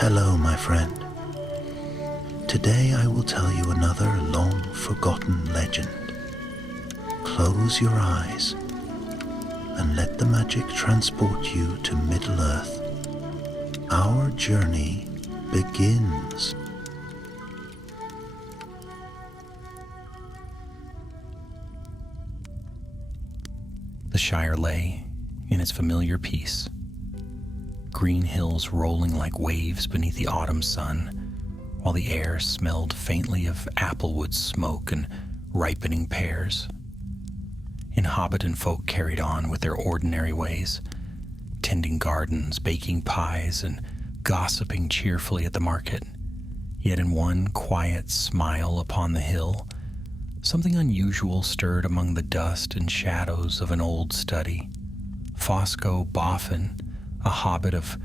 Hello, my friend. Today I will tell you another long-forgotten legend. Close your eyes and let the magic transport you to Middle-earth. Our journey begins. The Shire lay in its familiar peace, green hills rolling like waves beneath the autumn sun, while the air smelled faintly of applewood smoke and ripening pears. Inhabitant folk carried on with their ordinary ways, tending gardens, baking pies, and gossiping cheerfully at the market. Yet in one quiet smile upon the hill, something unusual stirred among the dust and shadows of an old study. Fosco Boffin, a hobbit of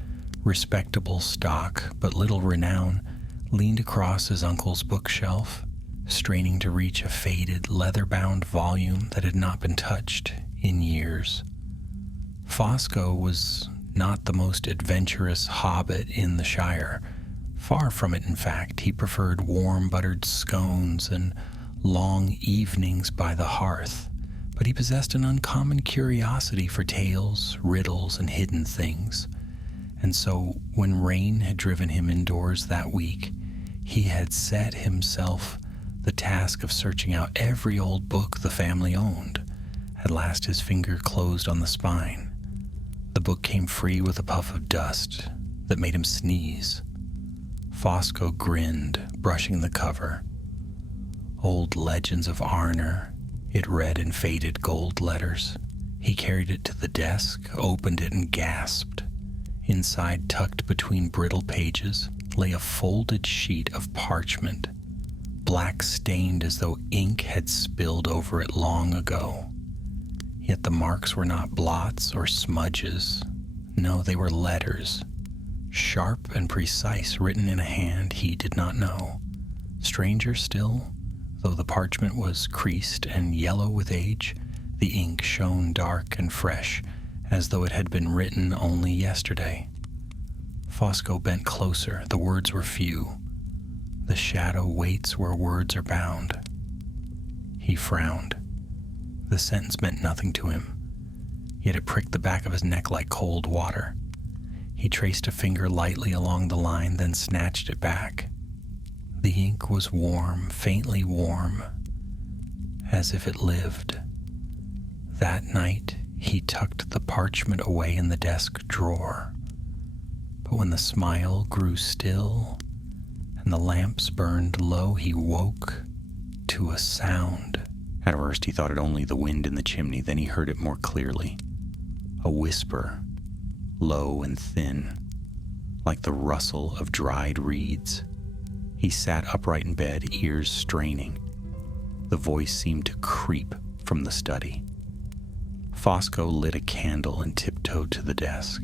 respectable stock but little renown, leaned across his uncle's bookshelf, straining to reach a faded, leather-bound volume that had not been touched in years. Fosco was not the most adventurous hobbit in the Shire. Far from it, in fact. He preferred warm buttered scones and long evenings by the hearth, but he possessed an uncommon curiosity for tales, riddles, and hidden things. And so, when rain had driven him indoors that week, he had set himself the task of searching out every old book the family owned. At last his finger closed on the spine. The book came free with a puff of dust that made him sneeze. Fosco grinned, brushing the cover. Old Legends of Arnor, it read in faded gold letters. He carried it to the desk, opened it, and gasped. Inside, tucked between brittle pages, lay a folded sheet of parchment, black-stained as though ink had spilled over it long ago. Yet the marks were not blots or smudges. No, they were letters, sharp and precise, written in a hand he did not know. Stranger still, though the parchment was creased and yellow with age, the ink shone dark and fresh, as though it had been written only yesterday. Fosco bent closer. The words were few. The shadow waits where words are bound. He frowned. The sentence meant nothing to him, yet it pricked the back of his neck like cold water. He traced a finger lightly along the line, then snatched it back. The ink was warm, faintly warm, as if it lived. That night, he tucked the parchment away in the desk drawer. But when the smile grew still and the lamps burned low, he woke to a sound. At first he thought it only the wind in the chimney, then he heard it more clearly. A whisper, low and thin, like the rustle of dried reeds. He sat upright in bed, ears straining. The voice seemed to creep from the study. Fosco lit a candle and tiptoed to the desk.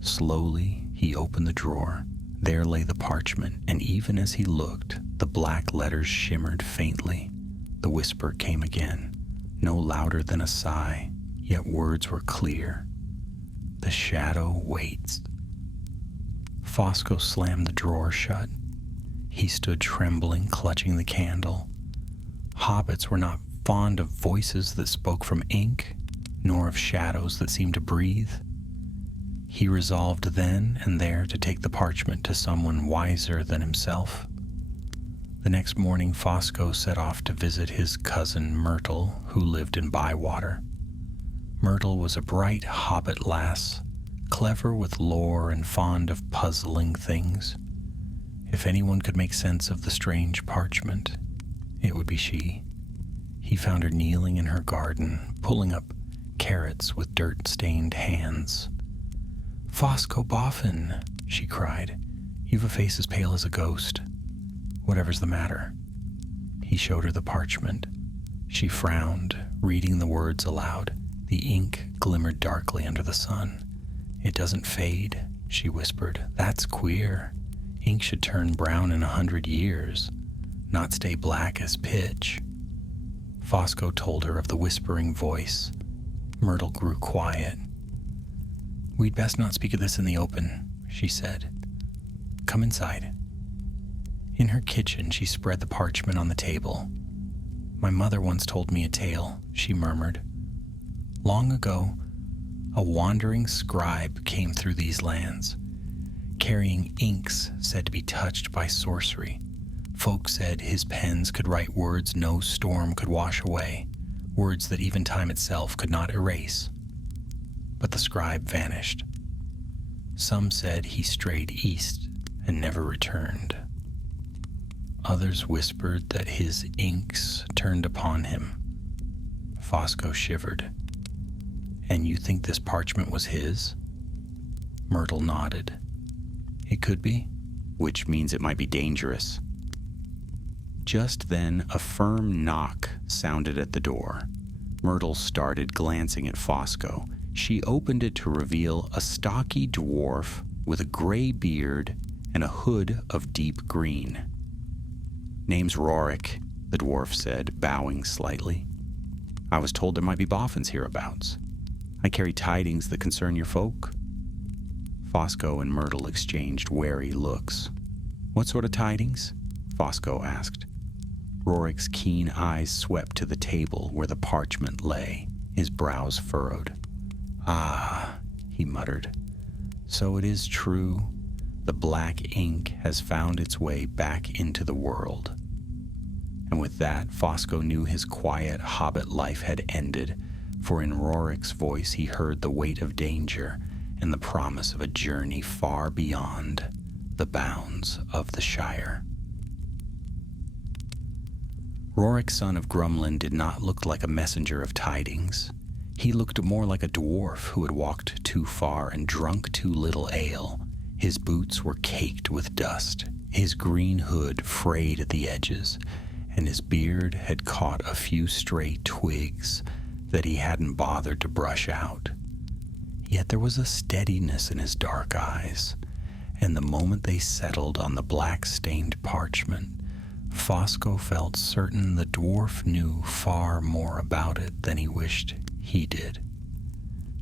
Slowly, he opened the drawer. There lay the parchment, and even as he looked, the black letters shimmered faintly. The whisper came again, no louder than a sigh, yet words were clear. The shadow waits. Fosco slammed the drawer shut. He stood trembling, clutching the candle. Hobbits were not fond of voices that spoke from ink, nor of shadows that seemed to breathe. He resolved then and there to take the parchment to someone wiser than himself. The next morning, Fosco set off to visit his cousin Myrtle, who lived in Bywater. Myrtle was a bright hobbit lass, clever with lore and fond of puzzling things. If anyone could make sense of the strange parchment, it would be she. He found her kneeling in her garden, pulling up carrots with dirt-stained hands. "Fosco Boffin," she cried. "You've a face as pale as a ghost. Whatever's the matter?" He showed her the parchment. She frowned, reading the words aloud. The ink glimmered darkly under the sun. "It doesn't fade," she whispered. "That's queer. Ink should turn brown in 100 years, not stay black as pitch." Fosco told her of the whispering voice. Myrtle grew quiet. "We'd best not speak of this in the open," she said. Come inside." In her kitchen, she spread the parchment on the table. "My mother once told me a tale," she murmured. "Long ago, a wandering scribe came through these lands, carrying inks said to be touched by sorcery. Folk said his pens could write words no storm could wash away, words that even time itself could not erase. But the scribe vanished. Some said he strayed east and never returned. Others whispered that his inks turned upon him." Fosco shivered. "And you think this parchment was his?" Myrtle nodded. "It could be." "Which means it might be dangerous." Just then, a firm knock sounded at the door. Myrtle started glancing at Fosco. She opened it to reveal a stocky dwarf with a gray beard and a hood of deep green. "Name's Rorik," the dwarf said, bowing slightly. "I was told there might be boffins hereabouts. I carry tidings that concern your folk." Fosco and Myrtle exchanged wary looks. "What sort of tidings?" Fosco asked. Rorik's keen eyes swept to the table where the parchment lay, his brows furrowed. "Ah," he muttered. "So it is true. The black ink has found its way back into the world." And with that, Fosco knew his quiet Hobbit life had ended, for in Rorik's voice he heard the weight of danger and the promise of a journey far beyond the bounds of the Shire. Rorik, son of Grumlin, did not look like a messenger of tidings. He looked more like a dwarf who had walked too far and drunk too little ale. His boots were caked with dust, his green hood frayed at the edges, and his beard had caught a few stray twigs that he hadn't bothered to brush out. Yet there was a steadiness in his dark eyes, and the moment they settled on the black-stained parchment, Fosco felt certain the dwarf knew far more about it than he wished he did.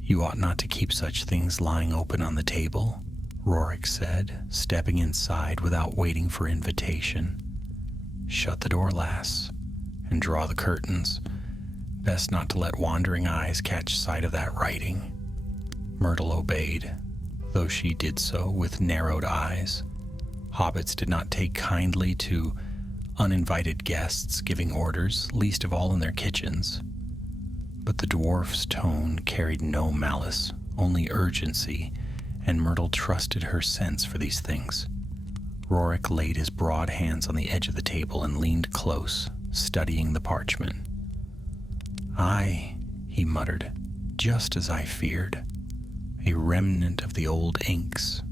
"You ought not to keep such things lying open on the table," Rorik said, stepping inside without waiting for invitation. "Shut the door, lass, and draw the curtains. Best not to let wandering eyes catch sight of that writing." Myrtle obeyed, though she did so with narrowed eyes. Hobbits did not take kindly to uninvited guests giving orders, least of all in their kitchens. But the dwarf's tone carried no malice, only urgency, and Myrtle trusted her sense for these things. Rorik laid his broad hands on the edge of the table and leaned close, studying the parchment. "Aye," he muttered, "just as I feared. A remnant of the old inks.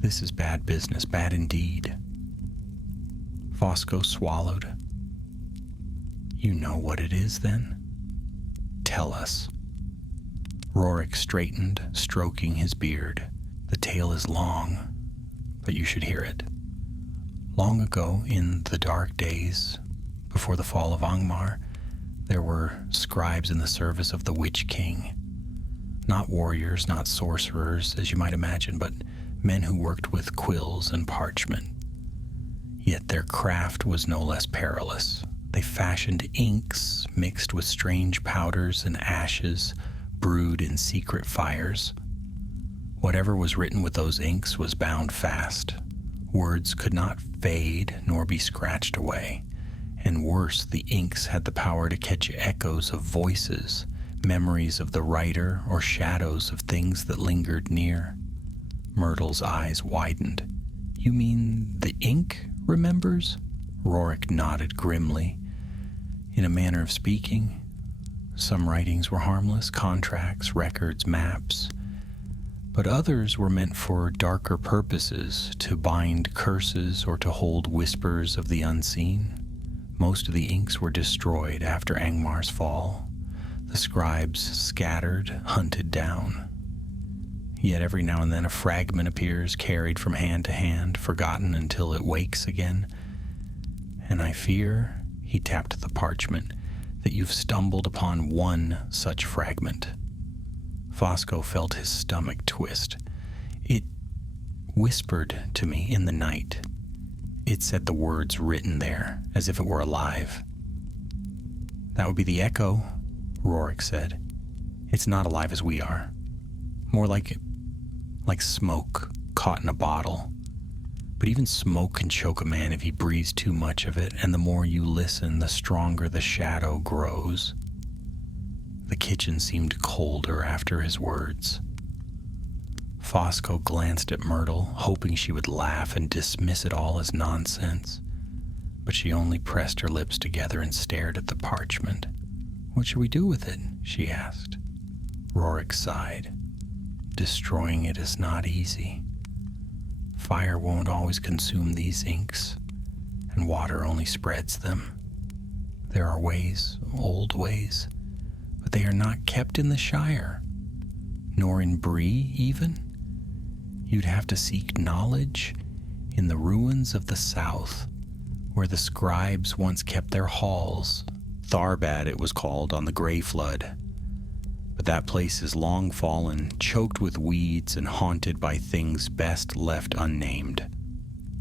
This is bad business, bad indeed." Fosco swallowed. "You know what it is, then? Tell us." Rorik straightened, stroking his beard. "The tale is long, but you should hear it. Long ago, in the dark days, before the fall of Angmar, there were scribes in the service of the Witch King. Not warriors, not sorcerers, as you might imagine, but men who worked with quills and parchment. Yet their craft was no less perilous. They fashioned inks mixed with strange powders and ashes, brewed in secret fires. Whatever was written with those inks was bound fast. Words could not fade nor be scratched away. And worse, the inks had the power to catch echoes of voices, memories of the writer, or shadows of things that lingered near." Myrtle's eyes widened. "You mean the ink remembers?" Rorik nodded grimly. "In a manner of speaking. Some writings were harmless, contracts, records, maps. But others were meant for darker purposes, to bind curses or to hold whispers of the unseen. Most of the inks were destroyed after Angmar's fall. The scribes scattered, hunted down. Yet every now and then a fragment appears, carried from hand to hand, forgotten until it wakes again. And I fear," he tapped the parchment, "that you've stumbled upon one such fragment." Fosco felt his stomach twist. whispered to me in the night. It said the words written there, as if it were alive. That would be the echo, Rorik said. It's not alive as we are. More like smoke caught in a bottle. But even smoke can choke a man if he breathes too much of it, and the more you listen, the stronger the shadow grows. The kitchen seemed colder after his words. Fosco glanced at Myrtle, hoping she would laugh and dismiss it all as nonsense. But she only pressed her lips together and stared at the parchment. "What should we do with it?" she asked. Rorik sighed. "Destroying it is not easy. Fire won't always consume these inks, and water only spreads them. There are ways, old ways, but they are not kept in the Shire, nor in Bree even. You'd have to seek knowledge in the ruins of the south, where the scribes once kept their halls. Tharbad it was called on the Grey Flood. But that place is long fallen, choked with weeds and haunted by things best left unnamed."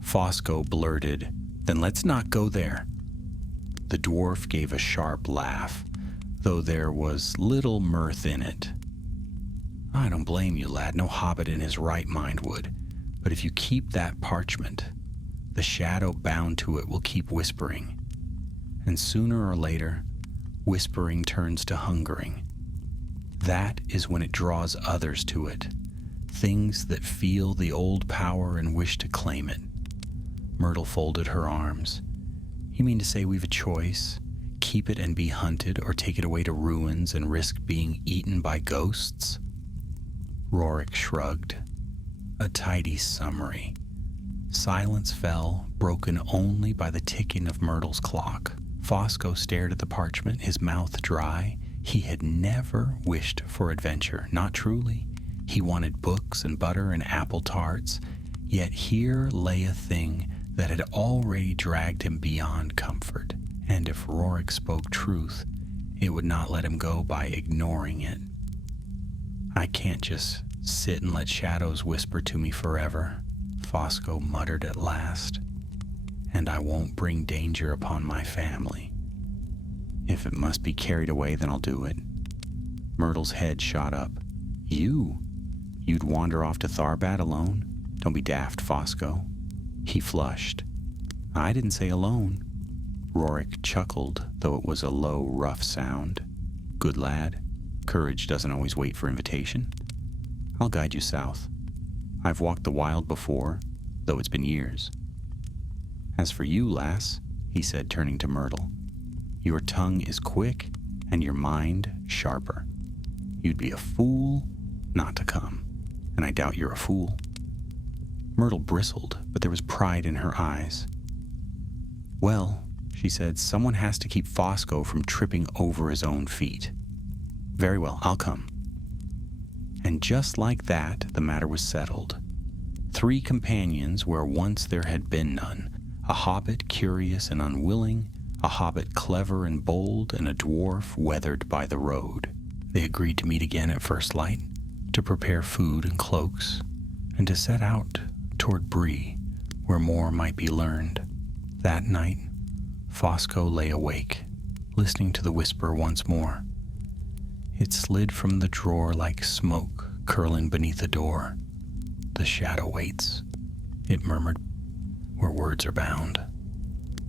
Fosco blurted, "Then let's not go there." The dwarf gave a sharp laugh, though there was little mirth in it. "I don't blame you, lad. No hobbit in his right mind would. But if you keep that parchment, the shadow bound to it will keep whispering. And sooner or later, whispering turns to hungering. That is when it draws others to it, things that feel the old power and wish to claim it." Myrtle folded her arms. "You mean to say we've a choice? Keep it and be hunted, or take it away to ruins and risk being eaten by ghosts?" Rorik shrugged. A tidy summary. Silence fell, broken only by the ticking of Myrtle's clock. Fosco stared at the parchment, his mouth dry. He had never wished for adventure, not truly. He wanted books and butter and apple tarts, yet here lay a thing that had already dragged him beyond comfort, and if Rorik spoke truth, it would not let him go by ignoring it. "I can't just sit and let shadows whisper to me forever," Fosco muttered at last, "and I won't bring danger upon my family. If it must be carried away, then I'll do it." Myrtle's head shot up. You'd wander off to Tharbad alone? Don't be daft, Fosco." He flushed. "I didn't say alone." Rorik chuckled, though it was a low, rough sound. "Good lad. Courage doesn't always wait for invitation. I'll guide you south. I've walked the wild before, though it's been years. As for you, lass," he said, turning to Myrtle, "your tongue is quick and your mind sharper. You'd be a fool not to come, and I doubt you're a fool." Myrtle bristled, but there was pride in her eyes. "Well," she said, "someone has to keep Fosco from tripping over his own feet." "Very well, I'll come." And just like that, the matter was settled. 3 companions where once there had been none, a hobbit curious and unwilling, a hobbit clever and bold, and a dwarf weathered by the road. They agreed to meet again at first light, to prepare food and cloaks, and to set out toward Bree, where more might be learned. That night, Fosco lay awake, listening to the whisper once more. It slid from the drawer like smoke curling beneath the door. "The shadow waits," it murmured, "where words are bound."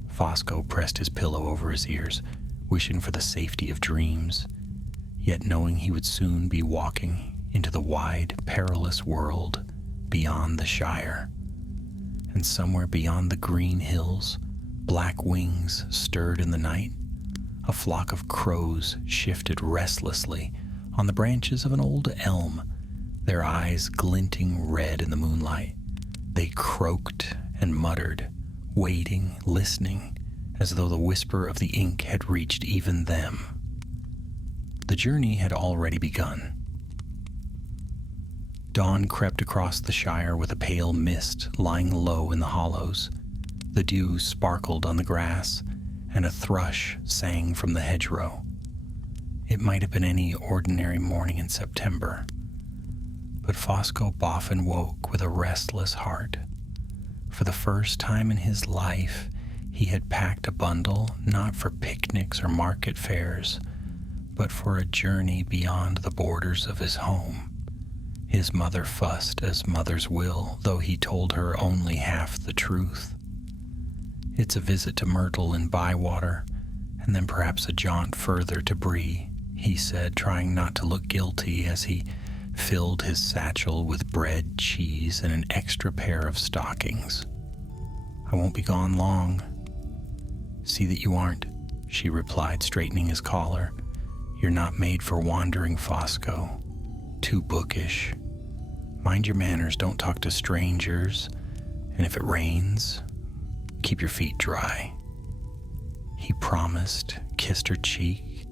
Fosco pressed his pillow over his ears, wishing for the safety of dreams, yet knowing he would soon be walking into the wide, perilous world beyond the Shire. And somewhere beyond the green hills, black wings stirred in the night. A flock of crows shifted restlessly on the branches of an old elm, their eyes glinting red in the moonlight. They croaked and muttered, waiting, listening, as though the whisper of the ink had reached even them. The journey had already begun. Dawn crept across the Shire with a pale mist lying low in the hollows. The dew sparkled on the grass, and a thrush sang from the hedgerow. It might have been any ordinary morning in September, But Fosco Boffin woke with a restless heart. For the first time in his life, he had packed a bundle not for picnics or market fairs, but for a journey beyond the borders of his home. His mother fussed as mothers will, though he told her only half the truth. It's a visit to Myrtle in Bywater, and then perhaps a jaunt further to Bree, he said, trying not to look guilty as he filled his satchel with bread, cheese, and an extra pair of stockings. I won't be gone long. See that you aren't, she replied, straightening his collar. You're not made for wandering, Fosco. Too bookish. Mind your manners, don't talk to strangers, and if it rains, keep your feet dry. He promised, kissed her cheek,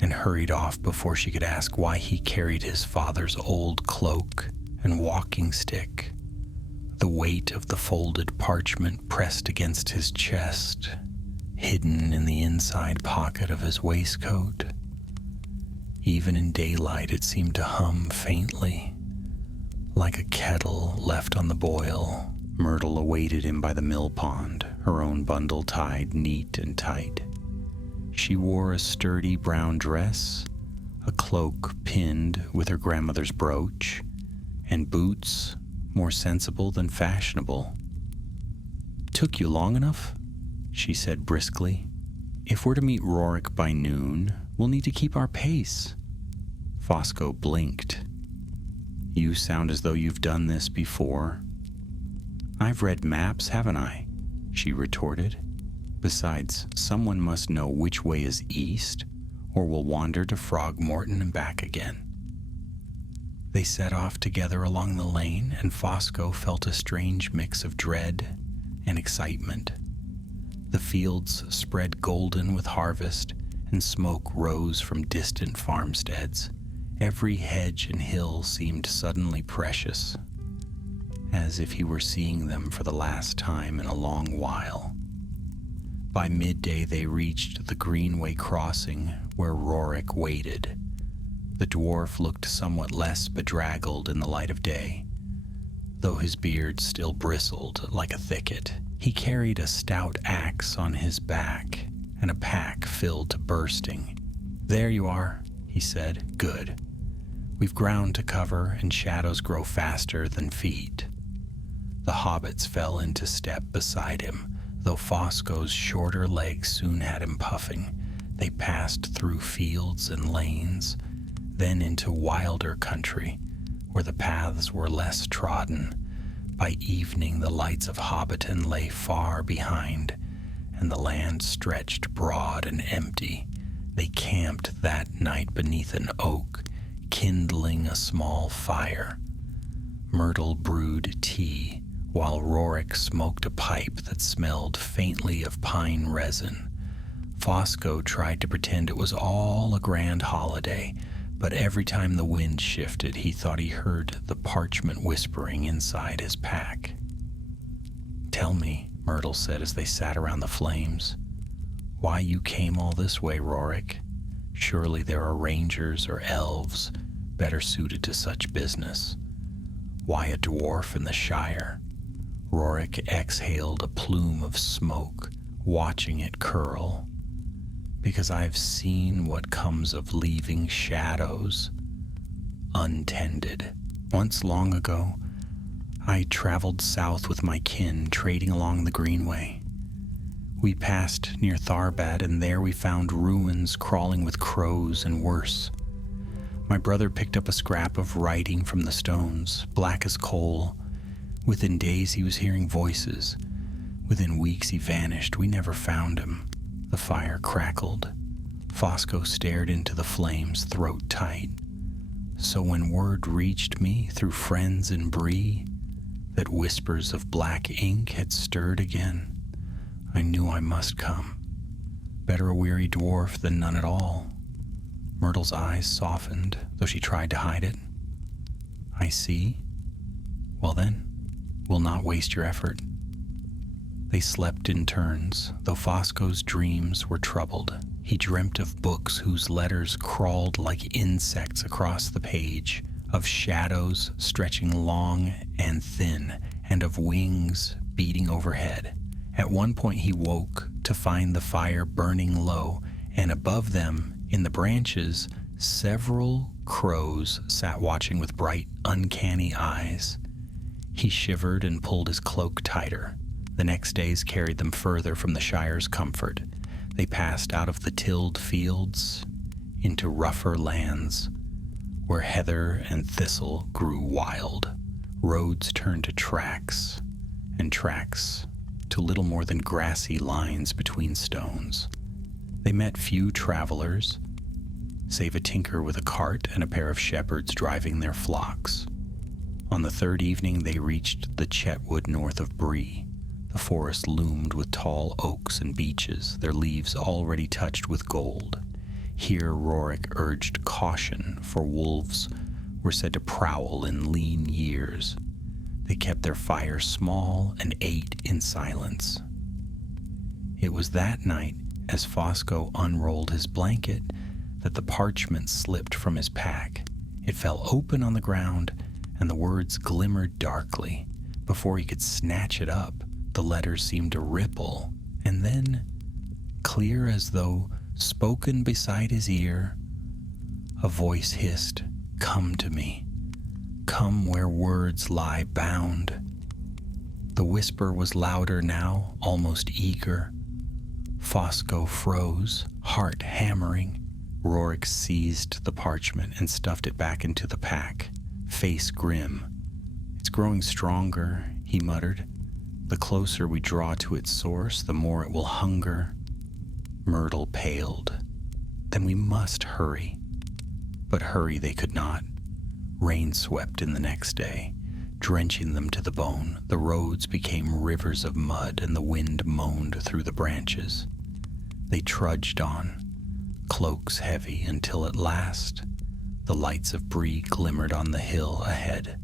and hurried off before she could ask why he carried his father's old cloak and walking stick, the weight of the folded parchment pressed against his chest, hidden in the inside pocket of his waistcoat. Even in daylight, it seemed to hum faintly, like a kettle left on the boil. Myrtle awaited him by the mill pond, her own bundle tied neat and tight. She wore a sturdy brown dress, a cloak pinned with her grandmother's brooch, and boots more sensible than fashionable. "Took you long enough?" she said briskly. "If we're to meet Rorik by noon, we'll need to keep our pace." Fosco blinked. "You sound as though you've done this before." "I've read maps, haven't I?" she retorted. "Besides, someone must know which way is east, or we'll wander to Frogmorton and back again." They set off together along the lane, and Fosco felt a strange mix of dread and excitement. The fields spread golden with harvest, and smoke rose from distant farmsteads. Every hedge and hill seemed suddenly precious, as if he were seeing them for the last time in a long while. By midday they reached the Greenway crossing where Rorik waited. The dwarf looked somewhat less bedraggled in the light of day, though his beard still bristled like a thicket. He carried a stout axe on his back and a pack filled to bursting. "There you are," he said. "Good. We've ground to cover, and shadows grow faster than feet." The hobbits fell into step beside him, though Fosco's shorter legs soon had him puffing. They passed through fields and lanes, then into wilder country, where the paths were less trodden. By evening, the lights of Hobbiton lay far behind, and the land stretched broad and empty. They camped that night beneath an oak, kindling a small fire. Myrtle brewed tea, while Rorik smoked a pipe that smelled faintly of pine resin. Fosco tried to pretend it was all a grand holiday, but every time the wind shifted, he thought he heard the parchment whispering inside his pack. "Tell me," Myrtle said as they sat around the flames, "why you came all this way, Rorik? Surely there are rangers or elves better suited to such business. Why a dwarf in the Shire?" Rorik exhaled a plume of smoke, watching it curl. "Because I've seen what comes of leaving shadows untended. Once long ago, I traveled south with my kin, trading along the Greenway. We passed near Tharbad, and there we found ruins crawling with crows and worse. My brother picked up a scrap of writing from the stones, black as coal. Within days he was hearing voices. Within weeks he vanished. We never found him." The fire crackled. Fosco stared into the flames, throat tight. "So when word reached me through friends in Bree that whispers of black ink had stirred again, I knew I must come. Better a weary dwarf than none at all." Myrtle's eyes softened, though she tried to hide it. "I see. Well then, we'll not waste your effort." They slept in turns, though Fosco's dreams were troubled. He dreamt of books whose letters crawled like insects across the page, of shadows stretching long and thin, and of wings beating overhead. At one point he woke to find the fire burning low, and above them, in the branches, several crows sat watching with bright, uncanny eyes. He shivered and pulled his cloak tighter. The next days carried them further from the Shire's comfort. They passed out of the tilled fields into rougher lands, where heather and thistle grew wild. Roads turned to tracks, and tracks to little more than grassy lines between stones. They met few travelers, save a tinker with a cart and a pair of shepherds driving their flocks. On the third evening they reached the Chetwood north of Bree. The forest loomed with tall oaks and beeches, their leaves already touched with gold. Here Rorik urged caution, for wolves were said to prowl in lean years. They kept their fire small and ate in silence. It was that night, as Fosco unrolled his blanket, that the parchment slipped from his pack. It fell open on the ground, and the words glimmered darkly. Before he could snatch it up, the letters seemed to ripple, and then, clear as though spoken beside his ear, a voice hissed, "Come to me. Come where words lie bound." The whisper was louder now, almost eager. Fosco froze, heart hammering. Rorik seized the parchment and stuffed it back into the pack, face grim. "It's growing stronger," he muttered. "The closer we draw to its source, the more it will hunger." Myrtle paled. "Then we must hurry." But hurry they could not. Rain swept in the next day, drenching them to the bone. The roads became rivers of mud, and the wind moaned through the branches. They trudged on, cloaks heavy, until at last the lights of Bree glimmered on the hill ahead,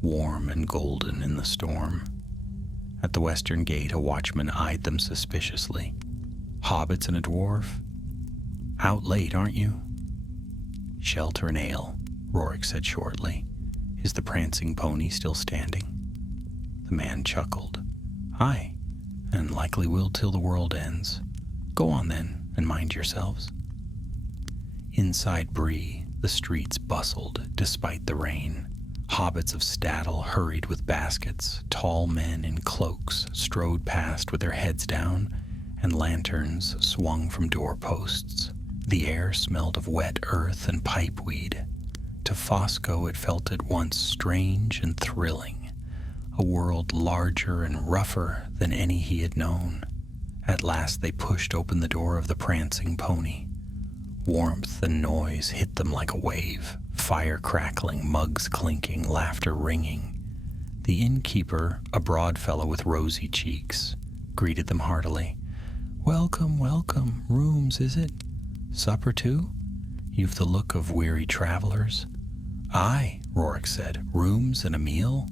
warm and golden in the storm. At the western gate a watchman eyed them suspiciously. "Hobbits and a dwarf? Out late, aren't you?" "Shelter and ale," Rorik said shortly. "Is the prancing pony still standing?" The man chuckled. "Aye, and likely will till the world ends. Go on then, and mind yourselves." Inside Bree, the streets bustled despite the rain. Hobbits of Staddle hurried with baskets. Tall men in cloaks strode past with their heads down, and lanterns swung from doorposts. The air smelled of wet earth and pipeweed. To Fosco it felt at once strange and thrilling, a world larger and rougher than any he had known. At last they pushed open the door of the prancing pony. Warmth and noise hit them like a wave, fire crackling, mugs clinking, laughter ringing. The innkeeper, a broad fellow with rosy cheeks, greeted them heartily. "Welcome, welcome. Rooms, is it? Supper too? You've the look of weary travelers." "Aye," Rorik said, "rooms and a meal."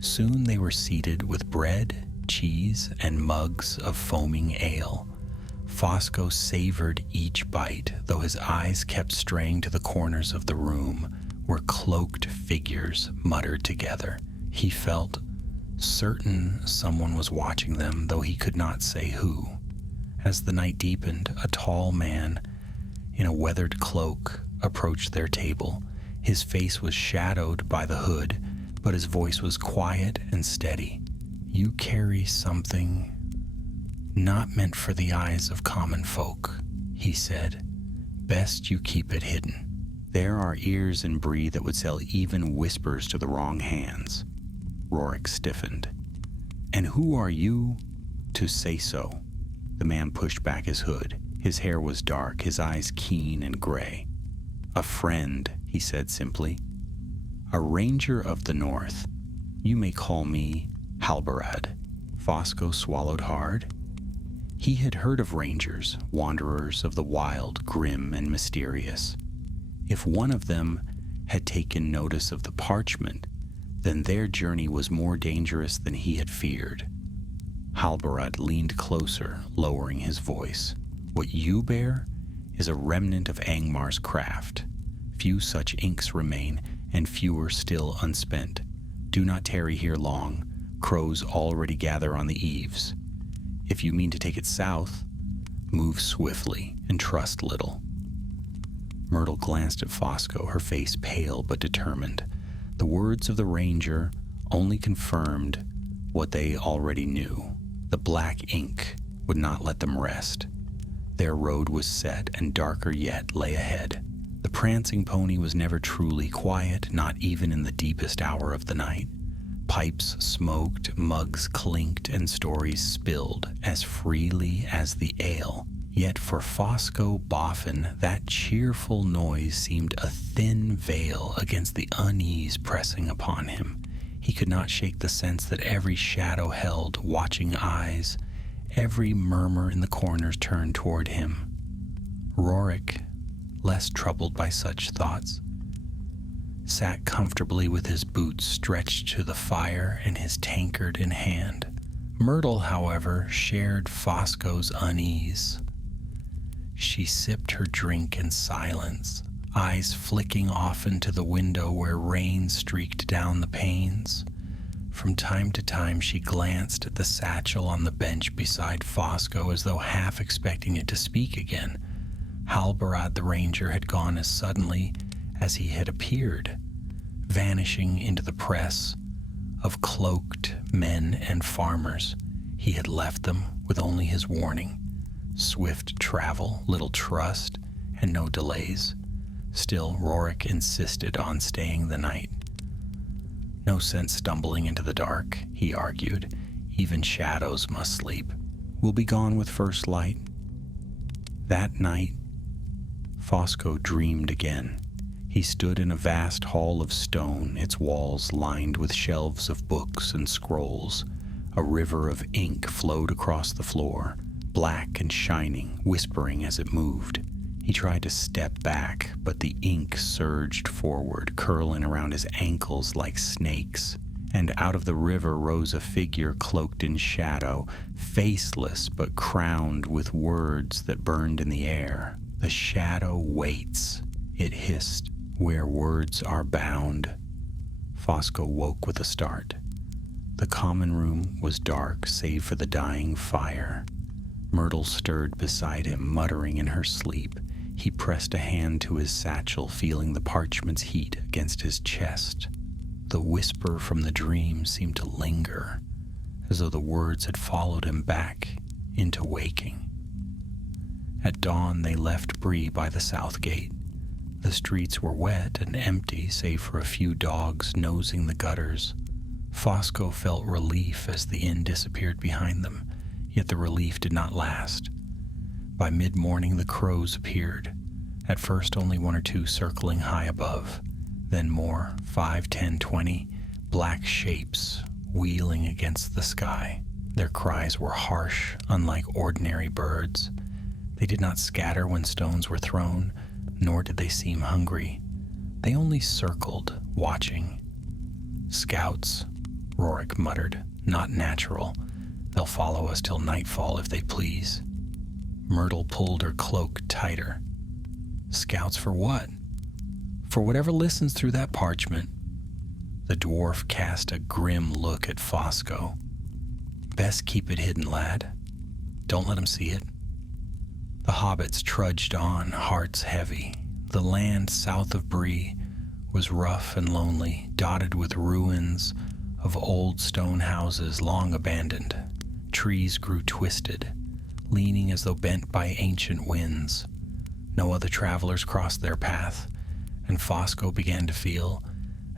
Soon they were seated with bread, cheese, and mugs of foaming ale. Fosco savored each bite, though his eyes kept straying to the corners of the room where cloaked figures muttered together. He felt certain someone was watching them, though he could not say who. As the night deepened, a tall man in a weathered cloak approached their table. His face was shadowed by the hood, but his voice was quiet and steady. "You carry something not meant for the eyes of common folk," he said. "Best you keep it hidden. There are ears in Bree that would sell even whispers to the wrong hands." Rorik stiffened. "And who are you to say so?" The man pushed back his hood. His hair was dark, his eyes keen and gray. "A friend," he said simply. "A ranger of the north. You may call me Halbarad." Fosco swallowed hard. He had heard of rangers, wanderers of the wild, grim and mysterious. If one of them had taken notice of the parchment, then their journey was more dangerous than he had feared. Halbarad leaned closer, lowering his voice. "What you bear is a remnant of Angmar's craft. Few such inks remain, and fewer still unspent. Do not tarry here long. Crows already gather on the eaves. If you mean to take it south, move swiftly and trust little. Myrtle glanced at Fosco, her face pale but determined. The words of the ranger only confirmed what they already knew. The black ink would not let them rest. Their road was set, and darker yet lay ahead. The prancing pony was never truly quiet, not even in the deepest hour of the night. Pipes smoked, mugs clinked, and stories spilled as freely as the ale. Yet for Fosco Boffin, that cheerful noise seemed a thin veil against the unease pressing upon him. He could not shake the sense that every shadow held watching eyes, every murmur in the corners turned toward him. Rorik, less troubled by such thoughts, sat comfortably with his boots stretched to the fire and his tankard in hand. Myrtle, however, shared Fosco's unease. She sipped her drink in silence, eyes flicking often to the window where rain streaked down the panes. From time to time she glanced at the satchel on the bench beside Fosco as though half expecting it to speak again. Halbarad the ranger had gone as suddenly as he had appeared, vanishing into the press of cloaked men and farmers. He had left them with only his warning: swift travel, little trust, and no delays. Still, Rorik insisted on staying the night. No sense stumbling into the dark, he argued. Even shadows must sleep. We'll be gone with first light. That night, Fosco dreamed again. He stood in a vast hall of stone, its walls lined with shelves of books and scrolls. A river of ink flowed across the floor, black and shining, whispering as it moved. He tried to step back, but the ink surged forward, curling around his ankles like snakes. And out of the river rose a figure cloaked in shadow, faceless but crowned with words that burned in the air. The shadow waits, it hissed, where words are bound. Fosco woke with a start. The common room was dark save for the dying fire. Myrtle stirred beside him, muttering in her sleep. He pressed a hand to his satchel, feeling the parchment's heat against his chest. The whisper from the dream seemed to linger, as though the words had followed him back into waking. At dawn, they left Bree by the south gate. The streets were wet and empty, save for a few dogs nosing the gutters. Fosco felt relief as the inn disappeared behind them, yet the relief did not last. By mid-morning, the crows appeared. At first, only one or two circling high above. Then more, 5, 10, 20, black shapes wheeling against the sky. Their cries were harsh, unlike ordinary birds. They did not scatter when stones were thrown, nor did they seem hungry. They only circled, watching. Scouts, Rorik muttered, not natural. They'll follow us till nightfall if they please. Myrtle pulled her cloak tighter. Scouts for what? For whatever listens through that parchment. The dwarf cast a grim look at Fosco. Best keep it hidden, lad. Don't let him see it. The hobbits trudged on, hearts heavy. The land south of Bree was rough and lonely, dotted with ruins of old stone houses long abandoned. Trees grew twisted, leaning as though bent by ancient winds. No other travelers crossed their path, and Fosco began to feel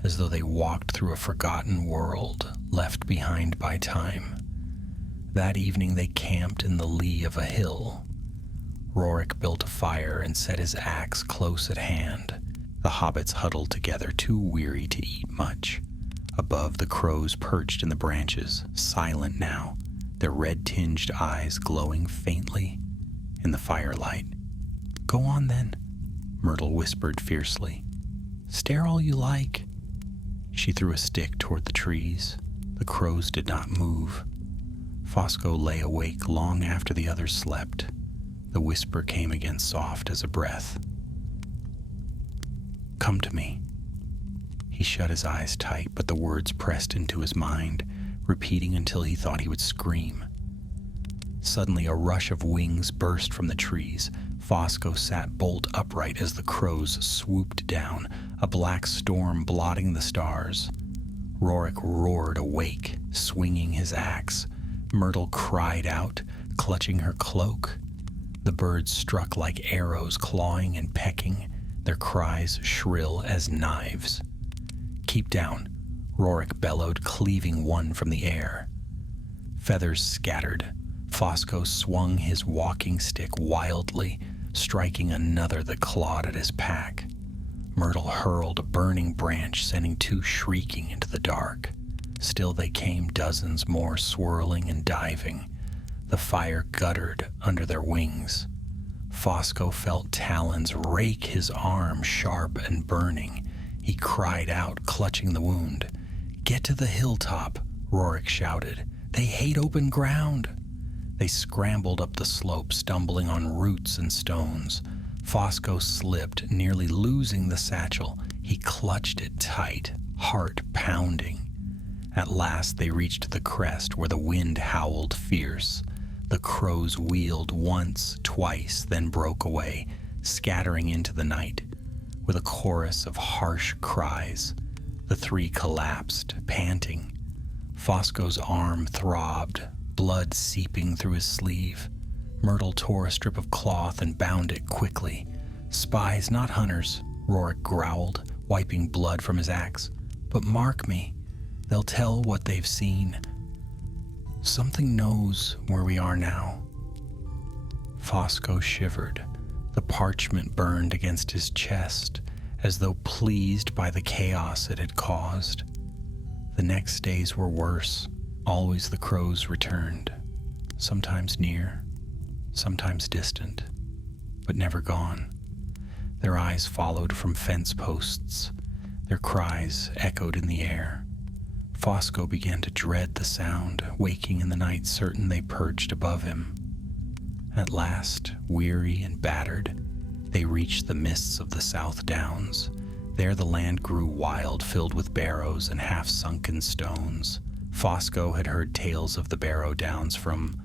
as though they walked through a forgotten world left behind by time. That evening they camped in the lee of a hill. Rorik built a fire and set his axe close at hand. The hobbits huddled together, too weary to eat much. Above, the crows perched in the branches, silent now, their red-tinged eyes glowing faintly in the firelight. Go on, then, Myrtle whispered fiercely. Stare all you like. She threw a stick toward the trees. The crows did not move. Fosco lay awake long after the others slept. The whisper came again, soft as a breath. Come to me. He shut his eyes tight, but the words pressed into his mind, repeating until he thought he would scream. Suddenly, a rush of wings burst from the trees. Fosco sat bolt upright as the crows swooped down, a black storm blotting the stars. Rorik roared awake, swinging his axe. Myrtle cried out, clutching her cloak. The birds struck like arrows, clawing and pecking, their cries shrill as knives. "Keep down," Rorik bellowed, cleaving one from the air. Feathers scattered. Fosco swung his walking stick wildly, striking another that clawed at his pack. Myrtle hurled a burning branch, sending two shrieking into the dark. Still they came, dozens more swirling and diving. The fire guttered under their wings. Fosco felt talons rake his arm, sharp and burning. He cried out, clutching the wound. "Get to the hilltop," Rorik shouted. "They hate open ground." They scrambled up the slope, stumbling on roots and stones. Fosco slipped, nearly losing the satchel. He clutched it tight, heart pounding. At last they reached the crest where the wind howled fierce. The crows wheeled once, twice, then broke away, scattering into the night. With a chorus of harsh cries, the three collapsed, panting. Fosco's arm throbbed, blood seeping through his sleeve. Myrtle tore a strip of cloth and bound it quickly. "Spies, not hunters," Rorik growled, wiping blood from his axe. "But mark me, they'll tell what they've seen. Something knows where we are now." Fosco shivered. The parchment burned against his chest, as though pleased by the chaos it had caused. The next days were worse. Always the crows returned, sometimes near, sometimes distant, but never gone. Their eyes followed from fence posts. Their cries echoed in the air. Fosco began to dread the sound, waking in the night certain they perched above him. At last, weary and battered, they reached the mists of the South Downs. There the land grew wild, filled with barrows and half-sunken stones. Fosco had heard tales of the Barrow Downs from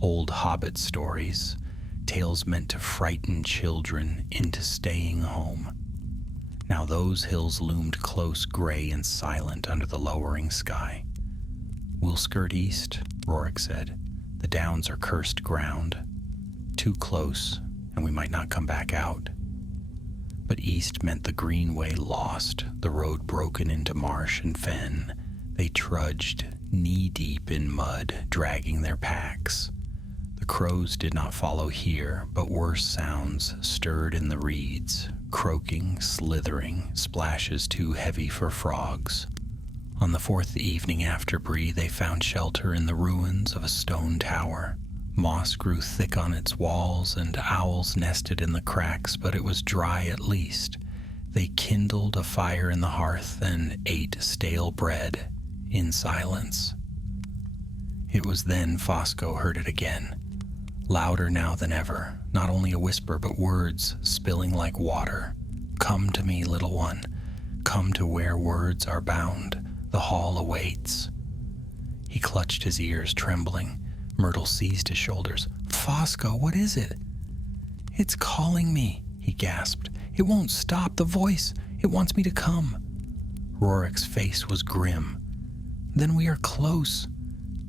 old Hobbit stories, tales meant to frighten children into staying home. Now those hills loomed close, gray and silent under the lowering sky. "We'll skirt east," Rorik said. "The downs are cursed ground. Too close, and we might not come back out." But east meant the greenway lost, the road broken into marsh and fen. They trudged, knee-deep in mud, dragging their packs. The crows did not follow here, but worse sounds stirred in the reeds, croaking, slithering, splashes too heavy for frogs. On the fourth evening after Bree, they found shelter in the ruins of a stone tower. Moss grew thick on its walls, and owls nested in the cracks, but it was dry at least. They kindled a fire in the hearth and ate stale bread in silence. It was then Fosco heard it again, louder now than ever, not only a whisper, but words spilling like water. "Come to me, little one. Come to where words are bound. The hall awaits." He clutched his ears, trembling. Myrtle seized his shoulders. "Fosco, what is it?" "It's calling me," he gasped. "It won't stop. The voice. It wants me to come." Rorik's face was grim. "Then we are close.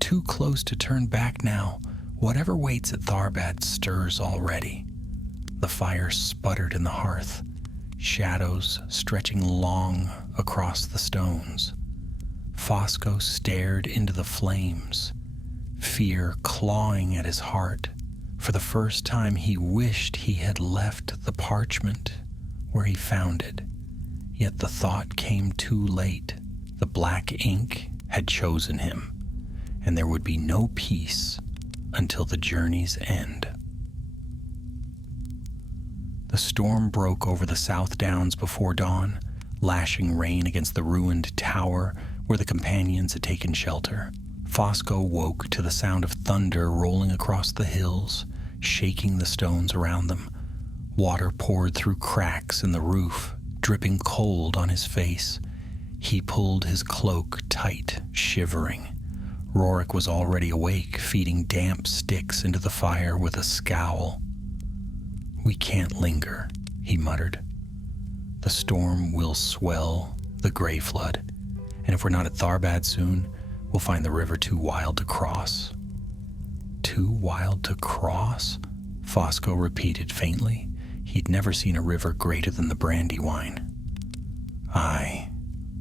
Too close to turn back now. Whatever waits at Tharbad stirs already." The fire sputtered in the hearth, shadows stretching long across the stones. Fosco stared into the flames, fear clawing at his heart. For the first time he wished he had left the parchment where he found it. Yet the thought came too late. The black ink had chosen him, and there would be no peace until the journey's end. The storm broke over the South Downs before dawn, lashing rain against the ruined tower where the companions had taken shelter. Fosco woke to the sound of thunder rolling across the hills, shaking the stones around them. Water poured through cracks in the roof, dripping cold on his face. He pulled his cloak tight, shivering. Rorik was already awake, feeding damp sticks into the fire with a scowl. "We can't linger," he muttered. "The storm will swell the Grey Flood, and if we're not at Tharbad soon, we'll find the river too wild to cross." "Too wild to cross?" Fosco repeated faintly. He'd never seen a river greater than the Brandywine. "Aye,"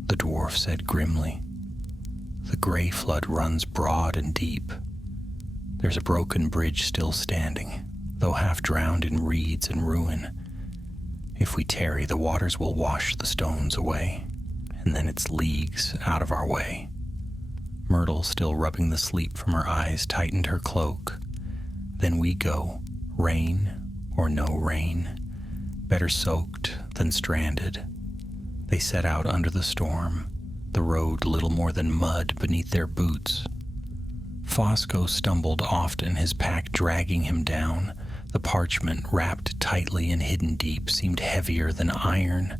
the dwarf said grimly. "The Grey Flood runs broad and deep. There's a broken bridge still standing, though half drowned in reeds and ruin. If we tarry, the waters will wash the stones away, and then it's leagues out of our way." Myrtle, still rubbing the sleep from her eyes, tightened her cloak. "Then we go, rain or no rain. Better soaked than stranded." They set out under the storm, the road little more than mud beneath their boots. Fosco stumbled often, his pack dragging him down. The parchment, wrapped tightly and hidden deep, seemed heavier than iron.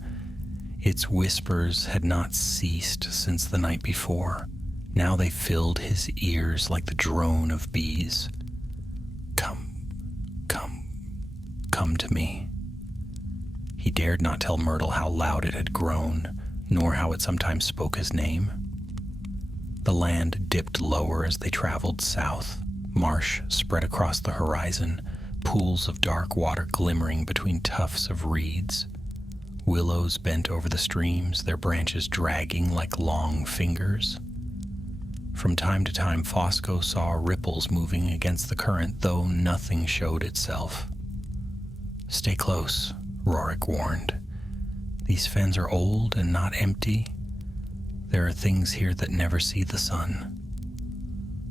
Its whispers had not ceased since the night before. Now they filled his ears like the drone of bees. Come to me." He dared not tell Myrtle how loud it had grown, nor how it sometimes spoke his name. The land dipped lower as they traveled south. Marsh spread across the horizon, pools of dark water glimmering between tufts of reeds. Willows bent over the streams, their branches dragging like long fingers. From time to time, Fosco saw ripples moving against the current, though nothing showed itself. "Stay close," Rorik warned. "These fens are old and not empty. There are things here that never see the sun."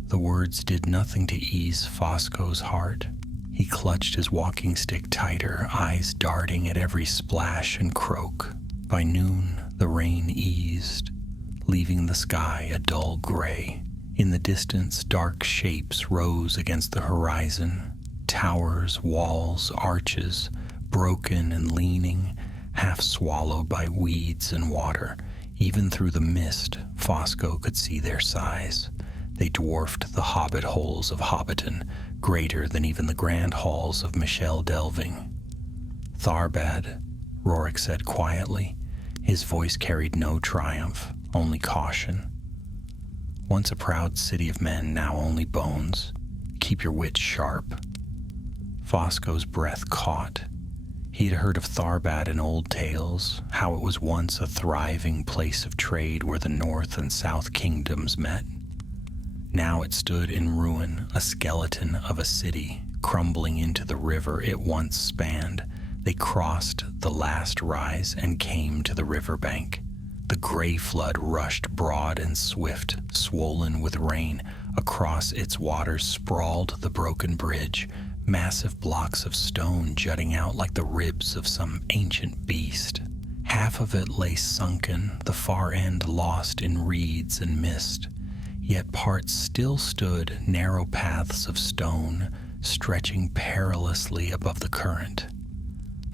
The words did nothing to ease Fosco's heart. He clutched his walking stick tighter, eyes darting at every splash and croak. By noon, the rain eased, leaving the sky a dull gray. In the distance, dark shapes rose against the horizon. Towers, walls, arches, broken and leaning, half swallowed by weeds and water. Even through the mist, Fosco could see their size. They dwarfed the hobbit holes of Hobbiton, greater than even the grand halls of Michel Delving. "Tharbad," Rorik said quietly. His voice carried no triumph, only caution. "Once a proud city of men, now only bones. Keep your wits sharp." Fosco's breath caught. He'd heard of Tharbad in old tales, how it was once a thriving place of trade where the north and south kingdoms met. Now it stood in ruin, a skeleton of a city, crumbling into the river it once spanned. They crossed the last rise and came to the riverbank. The Grey Flood rushed broad and swift, swollen with rain. Across its waters sprawled the broken bridge, massive blocks of stone jutting out like the ribs of some ancient beast. Half of it lay sunken, the far end lost in reeds and mist. Yet parts still stood, narrow paths of stone, stretching perilously above the current.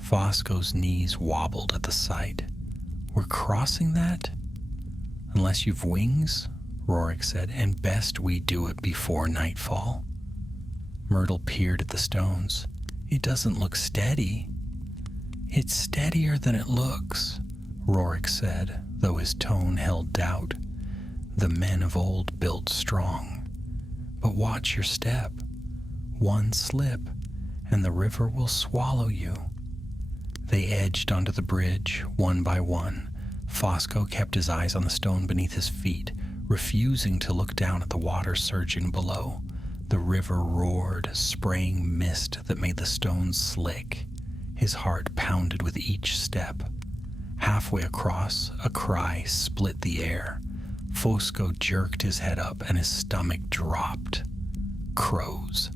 Fosco's knees wobbled at the sight. "We're crossing that?" "Unless you've wings," Rorik said, "and best we do it before nightfall." Myrtle peered at the stones. "It doesn't look steady." "It's steadier than it looks," Rorik said, though his tone held doubt. "The men of old built strong. But watch your step. One slip, and the river will swallow you." They edged onto the bridge, one by one. Fosco kept his eyes on the stone beneath his feet, refusing to look down at the water surging below. The river roared, spraying mist that made the stones slick. His heart pounded with each step. Halfway across, a cry split the air. Fosco jerked his head up and his stomach dropped. Crows.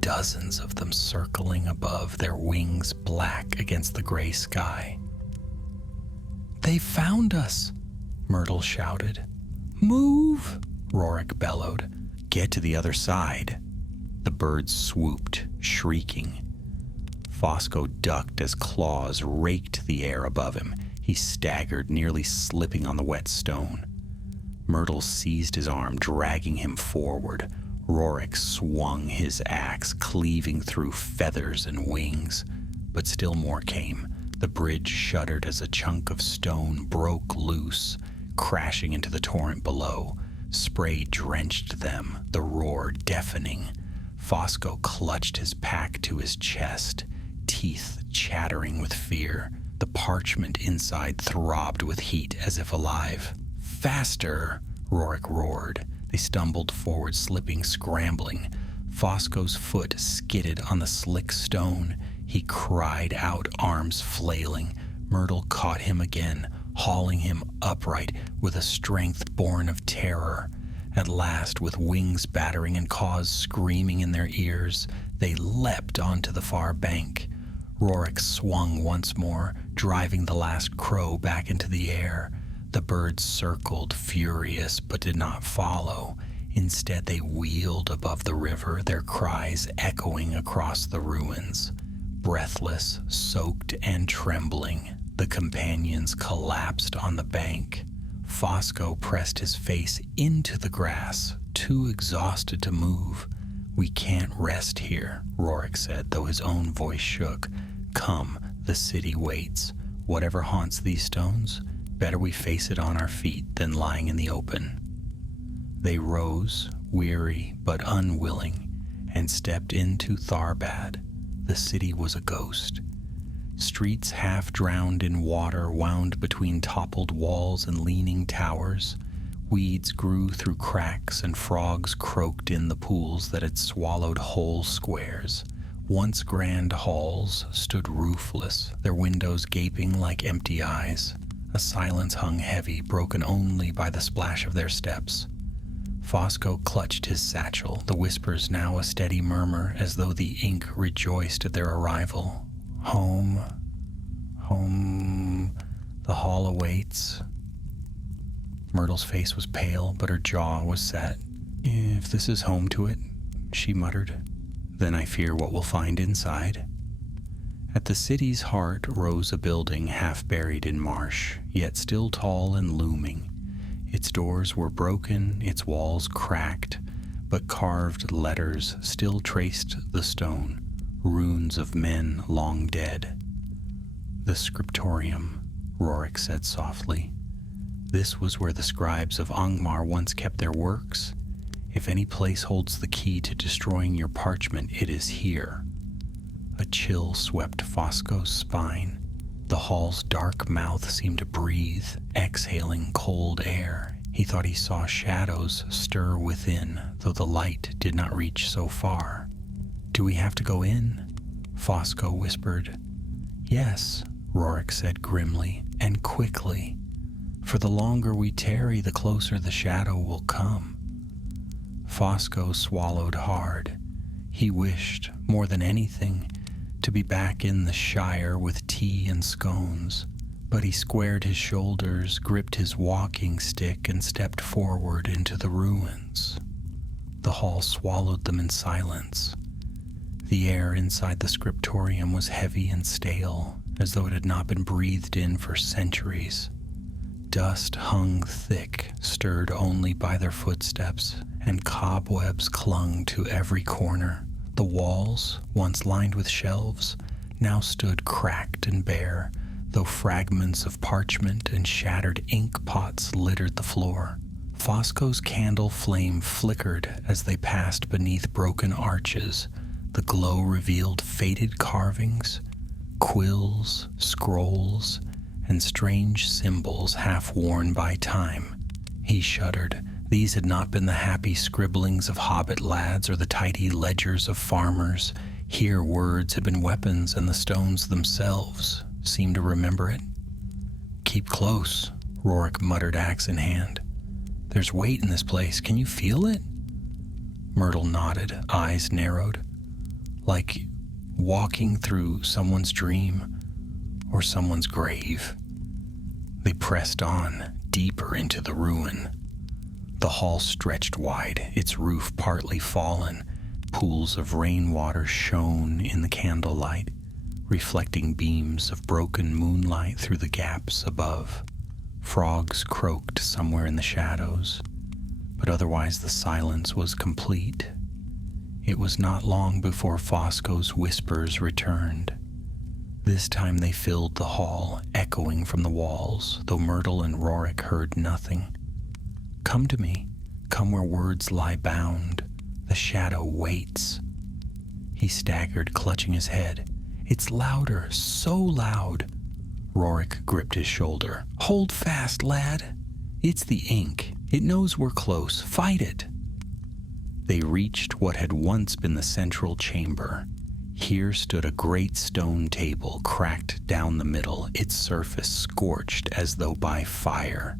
Dozens of them circling above, their wings black against the gray sky. "They found us!" Myrtle shouted. "Move!" Rorik bellowed. "Get to the other side." The birds swooped, shrieking. Fosco ducked as claws raked the air above him. He staggered, nearly slipping on the wet stone. Myrtle seized his arm, dragging him forward. Rorik swung his axe, cleaving through feathers and wings. But still more came. The bridge shuddered as a chunk of stone broke loose, crashing into the torrent below. Spray drenched them, the roar deafening. Fosco clutched his pack to his chest, teeth chattering with fear. The parchment inside throbbed with heat as if alive. "Faster!" Rorik roared. They stumbled forward, slipping, scrambling. Fosco's foot skidded on the slick stone. He cried out, arms flailing. Myrtle caught him again, hauling him upright with a strength born of terror. At last, with wings battering and caws screaming in their ears, they leapt onto the far bank. Rorik swung once more, driving the last crow back into the air. The birds circled, furious, but did not follow. Instead, they wheeled above the river, their cries echoing across the ruins. Breathless, soaked, and trembling, the companions collapsed on the bank. Fosco pressed his face into the grass, too exhausted to move. "We can't rest here," Rorik said, though his own voice shook. "Come, the city waits. Whatever haunts these stones, better we face it on our feet than lying in the open." They rose, weary but unwilling, and stepped into Tharbad. The city was a ghost. Streets half drowned in water wound between toppled walls and leaning towers. Weeds grew through cracks and frogs croaked in the pools that had swallowed whole squares. Once grand halls stood roofless, their windows gaping like empty eyes. A silence hung heavy, broken only by the splash of their steps. Fosco clutched his satchel, the whispers now a steady murmur, as though the ink rejoiced at their arrival. "Home, home, the hall awaits." Myrtle's face was pale, but her jaw was set. "If this is home to it," she muttered, "then I fear what we'll find inside." At the city's heart rose a building half buried in marsh, yet still tall and looming. Its doors were broken, its walls cracked, but carved letters still traced the stone, runes of men long dead. "The scriptorium," Rorik said softly. "This was where the scribes of Angmar once kept their works. If any place holds the key to destroying your parchment, it is here." A chill swept Fosco's spine. The hall's dark mouth seemed to breathe, exhaling cold air. He thought he saw shadows stir within, though the light did not reach so far. "Do we have to go in?" Fosco whispered. "Yes," Rorik said grimly, "and quickly. For the longer we tarry, the closer the shadow will come." Fosco swallowed hard. He wished, more than anything, to be back in the Shire with tea and scones, but he squared his shoulders, gripped his walking stick, and stepped forward into the ruins. The hall swallowed them in silence. The air inside the scriptorium was heavy and stale, as though it had not been breathed in for centuries. Dust hung thick, stirred only by their footsteps, and cobwebs clung to every corner. The walls, once lined with shelves, now stood cracked and bare, though fragments of parchment and shattered ink pots littered the floor. Fosco's candle flame flickered as they passed beneath broken arches. The glow revealed faded carvings, quills, scrolls, and strange symbols half worn by time. He shuddered. These had not been the happy scribblings of Hobbit lads or the tidy ledgers of farmers. Here words had been weapons, and the stones themselves seemed to remember it. "Keep close," Rorik muttered, axe in hand. "There's weight in this place. Can you feel it?" Myrtle nodded, eyes narrowed. "Like walking through someone's dream or someone's grave." They pressed on, deeper into the ruin. The hall stretched wide, its roof partly fallen. Pools of rainwater shone in the candlelight, reflecting beams of broken moonlight through the gaps above. Frogs croaked somewhere in the shadows, but otherwise the silence was complete. It was not long before Fosco's whispers returned. This time they filled the hall, echoing from the walls, though Myrtle and Rorik heard nothing. "Come to me. Come where words lie bound. The shadow waits." He staggered, clutching his head. "It's louder, so loud." Rorik gripped his shoulder. "Hold fast, lad. It's the ink. It knows we're close. Fight it." They reached what had once been the central chamber. Here stood a great stone table, cracked down the middle, its surface scorched as though by fire.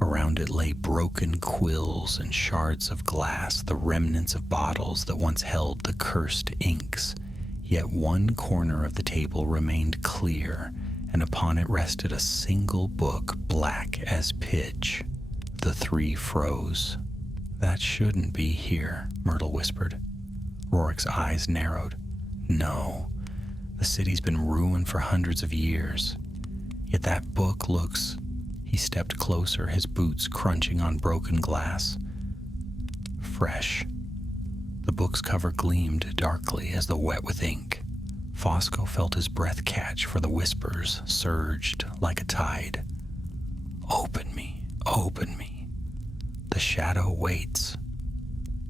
Around it lay broken quills and shards of glass, the remnants of bottles that once held the cursed inks. Yet one corner of the table remained clear, and upon it rested a single book, black as pitch. The three froze. "That shouldn't be here," Myrtle whispered. Rorik's eyes narrowed. "No, the city's been ruined for hundreds of years. Yet that book looks..." He stepped closer, his boots crunching on broken glass. "Fresh." The book's cover gleamed darkly as though wet with ink. Fosco felt his breath catch, for the whispers surged like a tide. "Open me, open me. The shadow waits."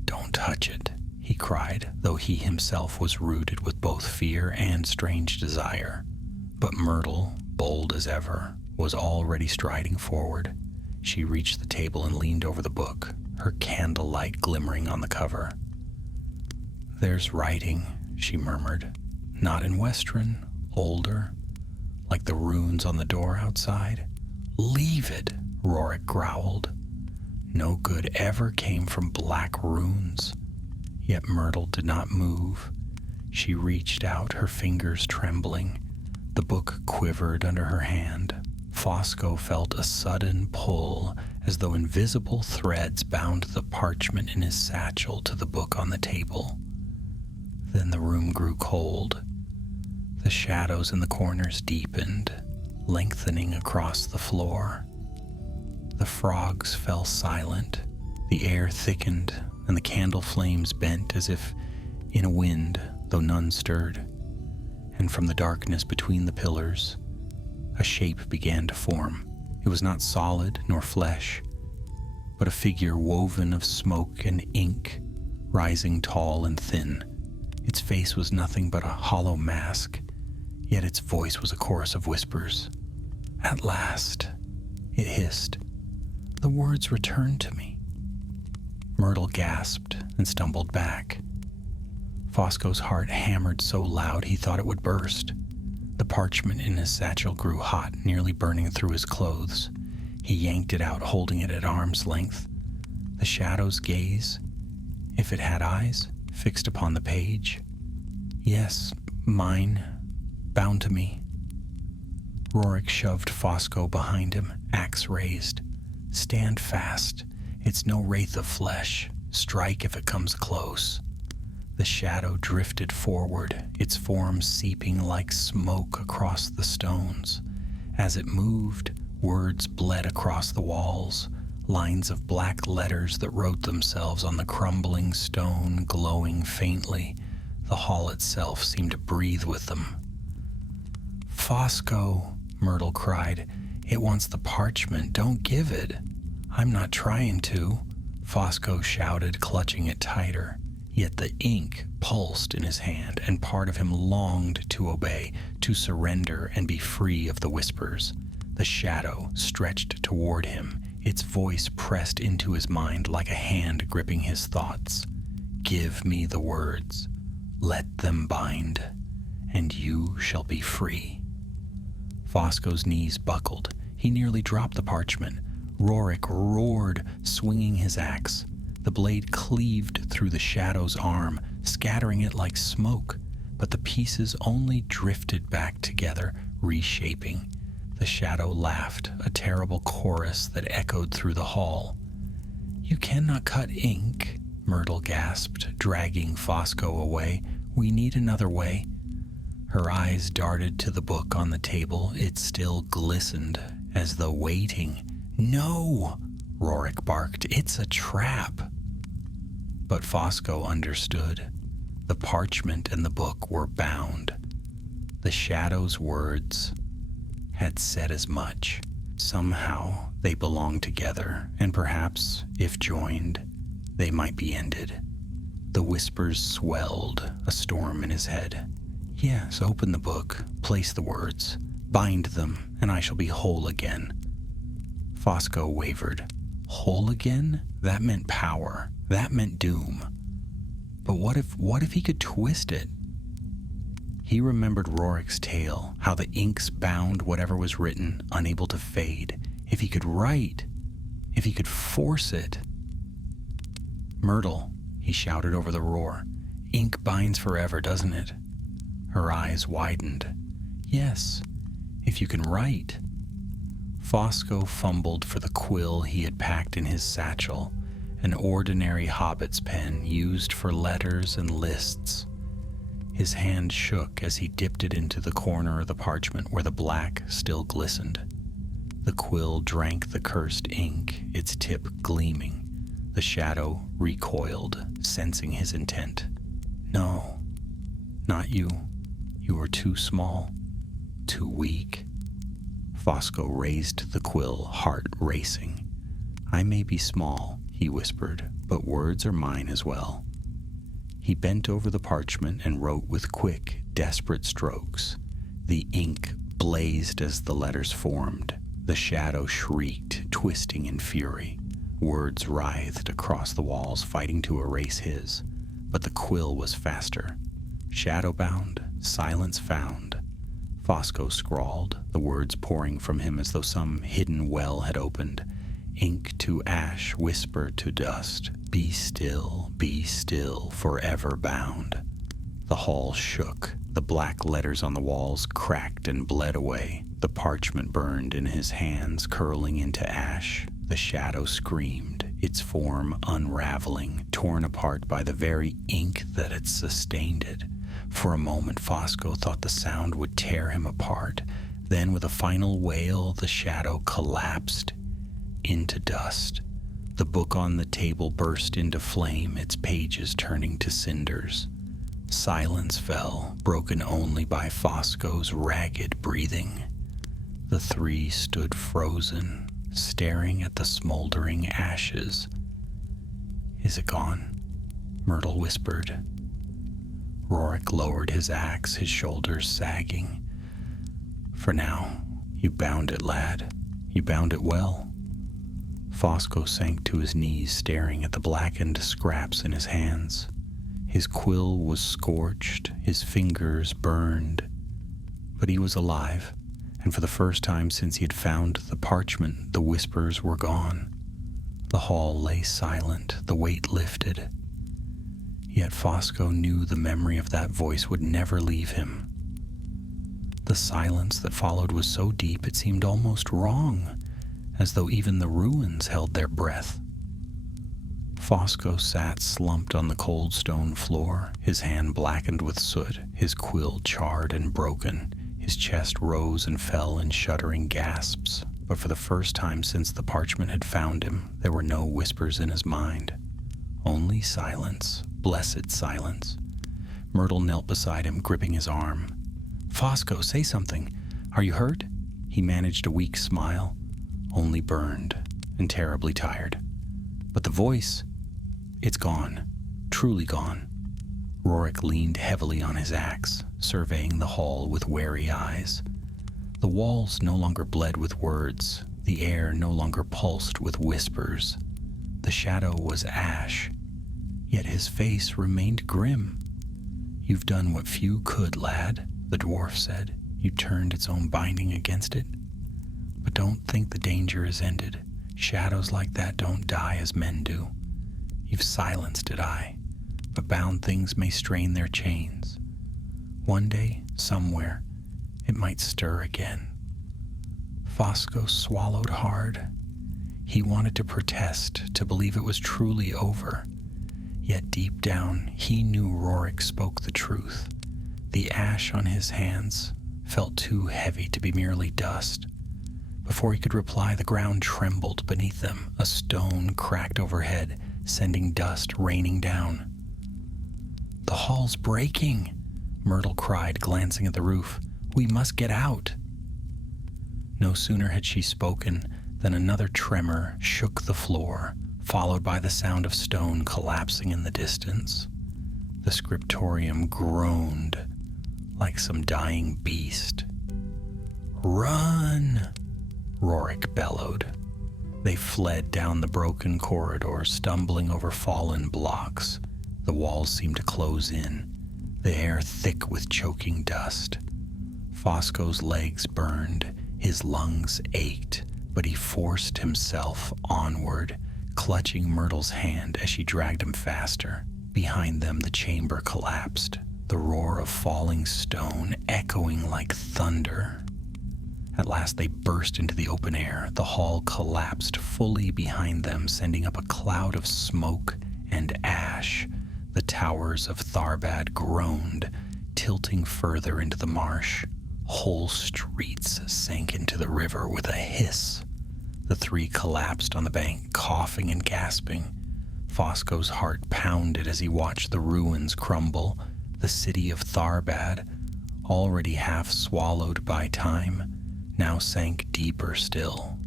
"Don't touch it," he cried, though he himself was rooted with both fear and strange desire. But Myrtle, bold as ever, was already striding forward. She reached the table and leaned over the book, her candlelight glimmering on the cover. "There's writing," she murmured. "Not in Westron, older, like the runes on the door outside." "Leave it," Rorik growled. No good ever came from black runes. Yet Myrtle did not move. She reached out, her fingers trembling. The book quivered under her hand. Fosco felt a sudden pull, as though invisible threads bound the parchment in his satchel to the book on the table. Then the room grew cold. The shadows in the corners deepened, lengthening across the floor. The frogs fell silent, the air thickened, and the candle flames bent as if in a wind, though none stirred. And from the darkness between the pillars, a shape began to form. It was not solid nor flesh, but a figure woven of smoke and ink, rising tall and thin. Its face was nothing but a hollow mask, yet its voice was a chorus of whispers. "At last," it hissed, "the words returned to me." Myrtle gasped and stumbled back. Fosco's heart hammered so loud he thought it would burst. The parchment in his satchel grew hot, nearly burning through his clothes. He yanked it out, holding it at arm's length. The shadow's gaze, if it had eyes, fixed upon the page. "Yes, mine, bound to me." Rorik shoved Fosco behind him, axe raised. "Stand fast. It's no wraith of flesh. Strike if it comes close." The shadow drifted forward, its form seeping like smoke across the stones. As it moved, words bled across the walls, lines of black letters that wrote themselves on the crumbling stone, glowing faintly. The hall itself seemed to breathe with them. "Fosco," Myrtle cried, "it wants the parchment. Don't give it." "I'm not trying to," Fosco shouted, clutching it tighter. Yet the ink pulsed in his hand, and part of him longed to obey, to surrender and be free of the whispers. The shadow stretched toward him, its voice pressed into his mind like a hand gripping his thoughts. "Give me the words. Let them bind, and you shall be free." Fosco's knees buckled. He nearly dropped the parchment. Rorik roared, swinging his axe. The blade cleaved through the shadow's arm, scattering it like smoke, but the pieces only drifted back together, reshaping. The shadow laughed, a terrible chorus that echoed through the hall. "You cannot cut ink," Myrtle gasped, dragging Fosco away. "We need another way." Her eyes darted to the book on the table. It still glistened, as though waiting. "No!" Rorik barked. "It's a trap." But Fosco understood. The parchment and the book were bound. The shadow's words had said as much. Somehow they belonged together, and perhaps, if joined, they might be ended. The whispers swelled, a storm in his head. "Yes, open the book, place the words, bind them, and I shall be whole again." Fosco wavered. Whole again? That meant power. That meant doom. But what if he could twist it? He remembered Rorik's tale, how the inks bound whatever was written, unable to fade. If he could write, if he could force it. "Myrtle," he shouted over the roar. "Ink binds forever, doesn't it?" Her eyes widened. "Yes, if you can write." Fosco fumbled for the quill he had packed in his satchel, an ordinary hobbit's pen used for letters and lists. His hand shook as he dipped it into the corner of the parchment where the black still glistened. The quill drank the cursed ink, its tip gleaming. The shadow recoiled, sensing his intent. "No, not you. You are too small, too weak." Fosco raised the quill, heart racing. "I may be small," he whispered, "but words are mine as well." He bent over the parchment and wrote with quick, desperate strokes. The ink blazed as the letters formed. The shadow shrieked, twisting in fury. Words writhed across the walls, fighting to erase his. But the quill was faster. Shadow-bound, silence found. Fosco scrawled, the words pouring from him as though some hidden well had opened. Ink to ash, whisper to dust. Be still, forever bound. The hall shook. The black letters on the walls cracked and bled away. The parchment burned in his hands, curling into ash. The shadow screamed, its form unraveling, torn apart by the very ink that had sustained it. For a moment, Fosco thought the sound would tear him apart. Then, with a final wail, the shadow collapsed into dust. The book on the table burst into flame, its pages turning to cinders. Silence fell, broken only by Fosco's ragged breathing. The three stood frozen, staring at the smoldering ashes. "Is it gone?" Myrtle whispered. Rorik lowered his axe, his shoulders sagging. "For now, you bound it, lad. You bound it well." Fosco sank to his knees, staring at the blackened scraps in his hands. His quill was scorched, his fingers burned. But he was alive, and for the first time since he had found the parchment, the whispers were gone. The hall lay silent, the weight lifted. Yet Fosco knew the memory of that voice would never leave him. The silence that followed was so deep it seemed almost wrong, as though even the ruins held their breath. Fosco sat slumped on the cold stone floor, his hand blackened with soot, his quill charred and broken. His chest rose and fell in shuddering gasps, but for the first time since the parchment had found him, there were no whispers in his mind. Only silence, blessed silence. Myrtle knelt beside him, gripping his arm. "Fosco, say something. Are you hurt?" He managed a weak smile. "Only burned and terribly tired. But the voice, it's gone, truly gone." Rorik leaned heavily on his axe, surveying the hall with wary eyes. The walls no longer bled with words, the air no longer pulsed with whispers. The shadow was ash, yet his face remained grim. "You've done what few could, lad," the dwarf said. "You turned its own binding against it. But don't think the danger is ended. Shadows like that don't die as men do. You've silenced it, but bound things may strain their chains. One day, somewhere, it might stir again." Fosco swallowed hard. He wanted to protest, to believe it was truly over. Yet deep down, he knew Rorik spoke the truth. The ash on his hands felt too heavy to be merely dust. Before he could reply, the ground trembled beneath them. A stone cracked overhead, sending dust raining down. "The hall's breaking," Myrtle cried, glancing at the roof. "We must get out." No sooner had she spoken than another tremor shook the floor, followed by the sound of stone collapsing in the distance. The scriptorium groaned like some dying beast. "Run!" Rorik bellowed. They fled down the broken corridor, stumbling over fallen blocks. The walls seemed to close in, the air thick with choking dust. Fosco's legs burned, his lungs ached, but he forced himself onward, clutching Myrtle's hand as she dragged him faster. Behind them, the chamber collapsed, the roar of falling stone echoing like thunder. At last they burst into the open air. The hall collapsed fully behind them, sending up a cloud of smoke and ash. The towers of Tharbad groaned, tilting further into the marsh. Whole streets sank into the river with a hiss. The three collapsed on the bank, coughing and gasping. Fosco's heart pounded as he watched the ruins crumble. The city of Tharbad, already half swallowed by time, now sank deeper still.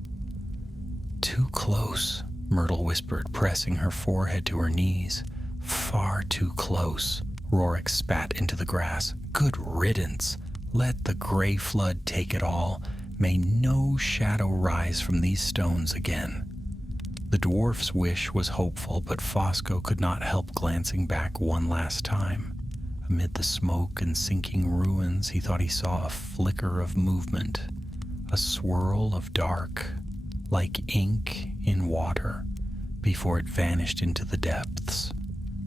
"Too close," Myrtle whispered, pressing her forehead to her knees. "Far too close." Rorik spat into the grass. "Good riddance. Let the gray flood take it all. May no shadow rise from these stones again." The dwarf's wish was hopeful, but Fosco could not help glancing back one last time. Amid the smoke and sinking ruins, he thought he saw a flicker of movement, a swirl of dark, like ink in water, before it vanished into the depths.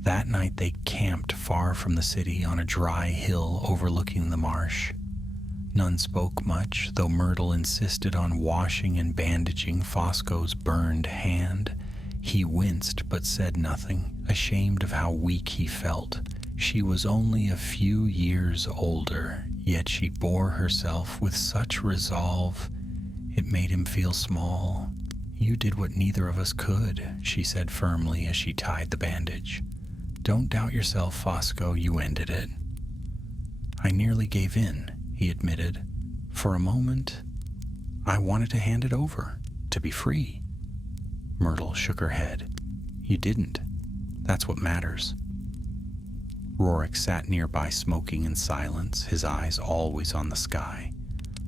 That night they camped far from the city on a dry hill overlooking the marsh. None spoke much, though Myrtle insisted on washing and bandaging Fosco's burned hand. He winced but said nothing, ashamed of how weak he felt. She was only a few years older, yet she bore herself with such resolve it made him feel small. "You did what neither of us could," she said firmly as she tied the bandage. "Don't doubt yourself, Fosco, you ended it." "I nearly gave in," he admitted. "For a moment, I wanted to hand it over, to be free." Myrtle shook her head. "You didn't. That's what matters." Rorik sat nearby smoking in silence, his eyes always on the sky.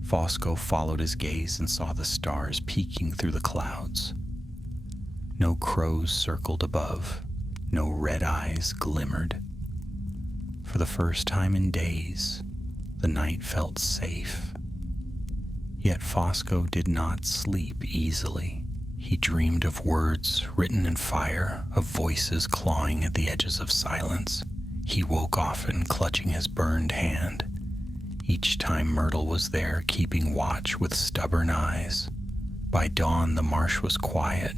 Fosco followed his gaze and saw the stars peeking through the clouds. No crows circled above, no red eyes glimmered. For the first time in days, the night felt safe. Yet Fosco did not sleep easily. He dreamed of words written in fire, of voices clawing at the edges of silence. He woke often, clutching his burned hand. Each time Myrtle was there, keeping watch with stubborn eyes. By dawn, the marsh was quiet.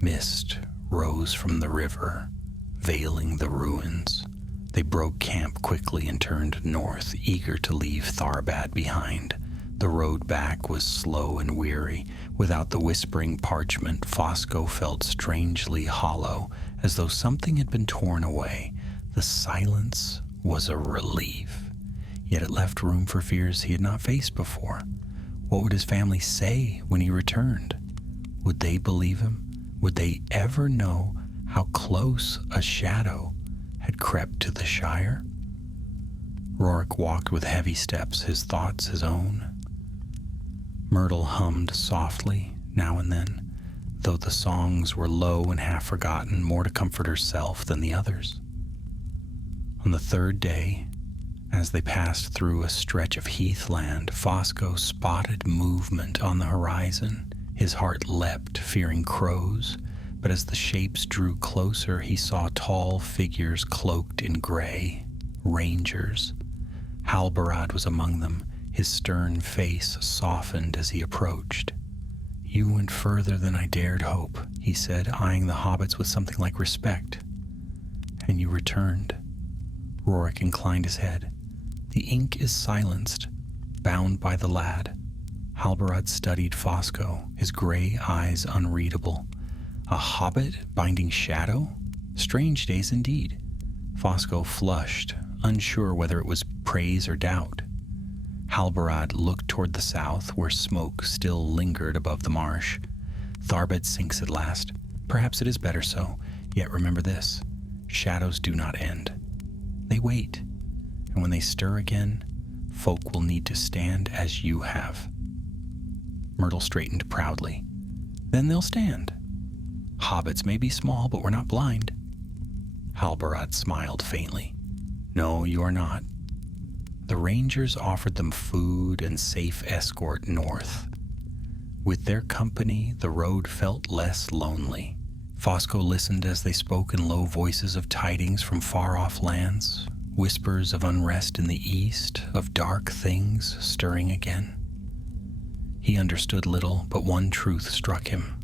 Mist rose from the river, veiling the ruins. They broke camp quickly and turned north, eager to leave Tharbad behind. The road back was slow and weary. Without the whispering parchment, Fosco felt strangely hollow, as though something had been torn away. The silence was a relief, yet it left room for fears he had not faced before. What would his family say when he returned? Would they believe him? Would they ever know how close a shadow had crept to the Shire? Rorik walked with heavy steps, his thoughts his own. Myrtle hummed softly now and then, though the songs were low and half forgotten, more to comfort herself than the others. On the third day, as they passed through a stretch of heathland, Fosco spotted movement on the horizon. His heart leapt, fearing crows, but as the shapes drew closer, he saw tall figures cloaked in gray, rangers. Halbarad was among them, his stern face softened as he approached. "You went further than I dared hope," he said, eyeing the hobbits with something like respect. "And you returned." Rorik inclined his head. The ink is silenced, bound by the lad. Halbarad studied Fosco, his gray eyes unreadable. A hobbit binding shadow? Strange days indeed. Fosco flushed, unsure whether it was praise or doubt. Halbarad looked toward the south, where smoke still lingered above the marsh. Tharbed sinks at last. Perhaps it is better so. Yet remember this: shadows do not end. They wait, and when they stir again, folk will need to stand as you have. Myrtle straightened proudly. Then they'll stand. Hobbits may be small, but we're not blind. Halbarad smiled faintly. No, you are not. The rangers offered them food and safe escort north. With their company, the road felt less lonely. Fosco listened as they spoke in low voices of tidings from far-off lands, whispers of unrest in the east, of dark things stirring again. He understood little, but one truth struck him.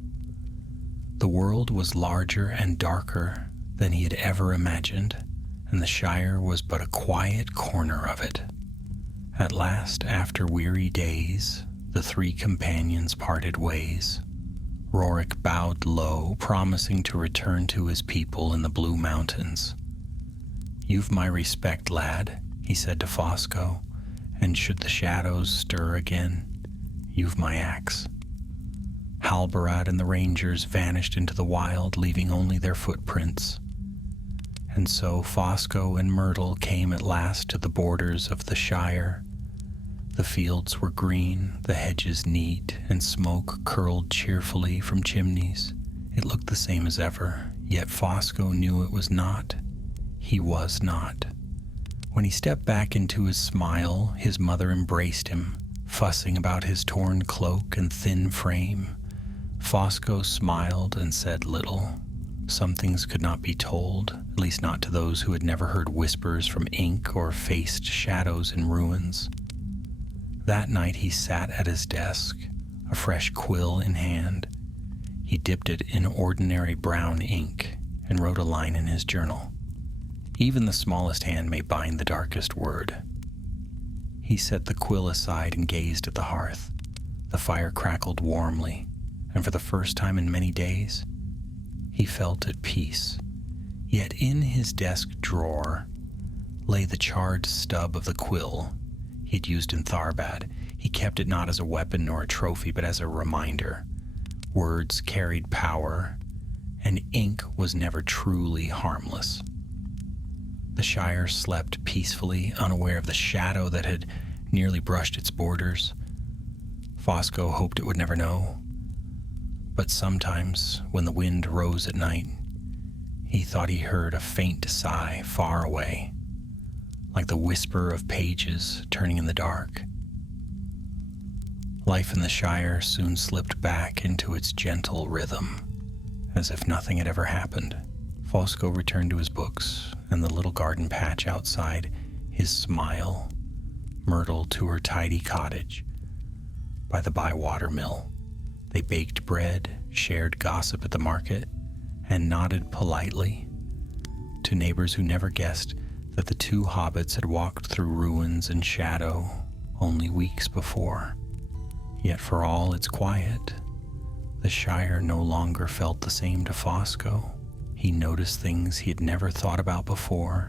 The world was larger and darker than he had ever imagined, and the Shire was but a quiet corner of it. At last, after weary days, the three companions parted ways. Rorik bowed low, promising to return to his people in the Blue Mountains. "You've my respect, lad," he said to Fosco, "and should the shadows stir again, you've my axe." Halbarad and the rangers vanished into the wild, leaving only their footprints. And so Fosco and Myrtle came at last to the borders of the Shire. The fields were green, the hedges neat, and smoke curled cheerfully from chimneys. It looked the same as ever, yet Fosco knew it was not. He was not. When he stepped back into his smile, his mother embraced him, fussing about his torn cloak and thin frame. Fosco smiled and said little. Some things could not be told, at least not to those who had never heard whispers from ink or faced shadows in ruins. That night he sat at his desk, a fresh quill in hand. He dipped it in ordinary brown ink and wrote a line in his journal. Even the smallest hand may bind the darkest word. He set the quill aside and gazed at the hearth. The fire crackled warmly, and for the first time in many days, he felt at peace. Yet in his desk drawer lay the charred stub of the quill he had used in Tharbad. He kept it not as a weapon nor a trophy, but as a reminder. Words carried power, and ink was never truly harmless. The Shire slept peacefully, unaware of the shadow that had nearly brushed its borders. Fosco hoped it would never know. But sometimes, when the wind rose at night, he thought he heard a faint sigh far away, like the whisper of pages turning in the dark. Life in the Shire soon slipped back into its gentle rhythm, as if nothing had ever happened. Fosco returned to his books and the little garden patch outside, his smile, Myrtle to her tidy cottage by the bywater mill. They baked bread, shared gossip at the market, and nodded politely to neighbors who never guessed that the two hobbits had walked through ruins and shadow only weeks before. Yet for all its quiet, the Shire no longer felt the same to Fosco. He noticed things he had never thought about before,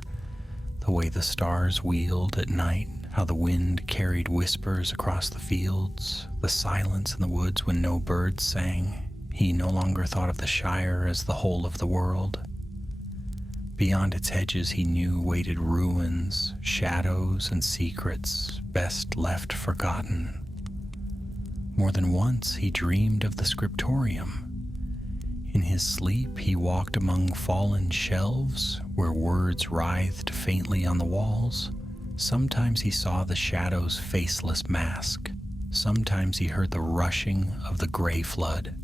the way the stars wheeled at night, how the wind carried whispers across the fields, the silence in the woods when no birds sang. He no longer thought of the Shire as the whole of the world. Beyond its hedges he knew waited ruins, shadows, and secrets best left forgotten. More than once he dreamed of the scriptorium. In his sleep he walked among fallen shelves where words writhed faintly on the walls. Sometimes he saw the shadow's faceless mask. Sometimes he heard the rushing of the gray flood,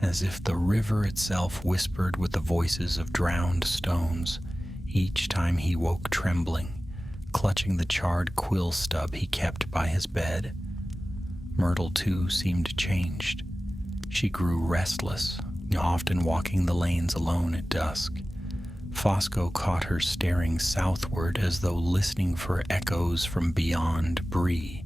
as if the river itself whispered with the voices of drowned stones. Each time he woke trembling, clutching the charred quill stub he kept by his bed. Myrtle, too, seemed changed. She grew restless, often walking the lanes alone at dusk. Fosco caught her staring southward as though listening for echoes from beyond Bree.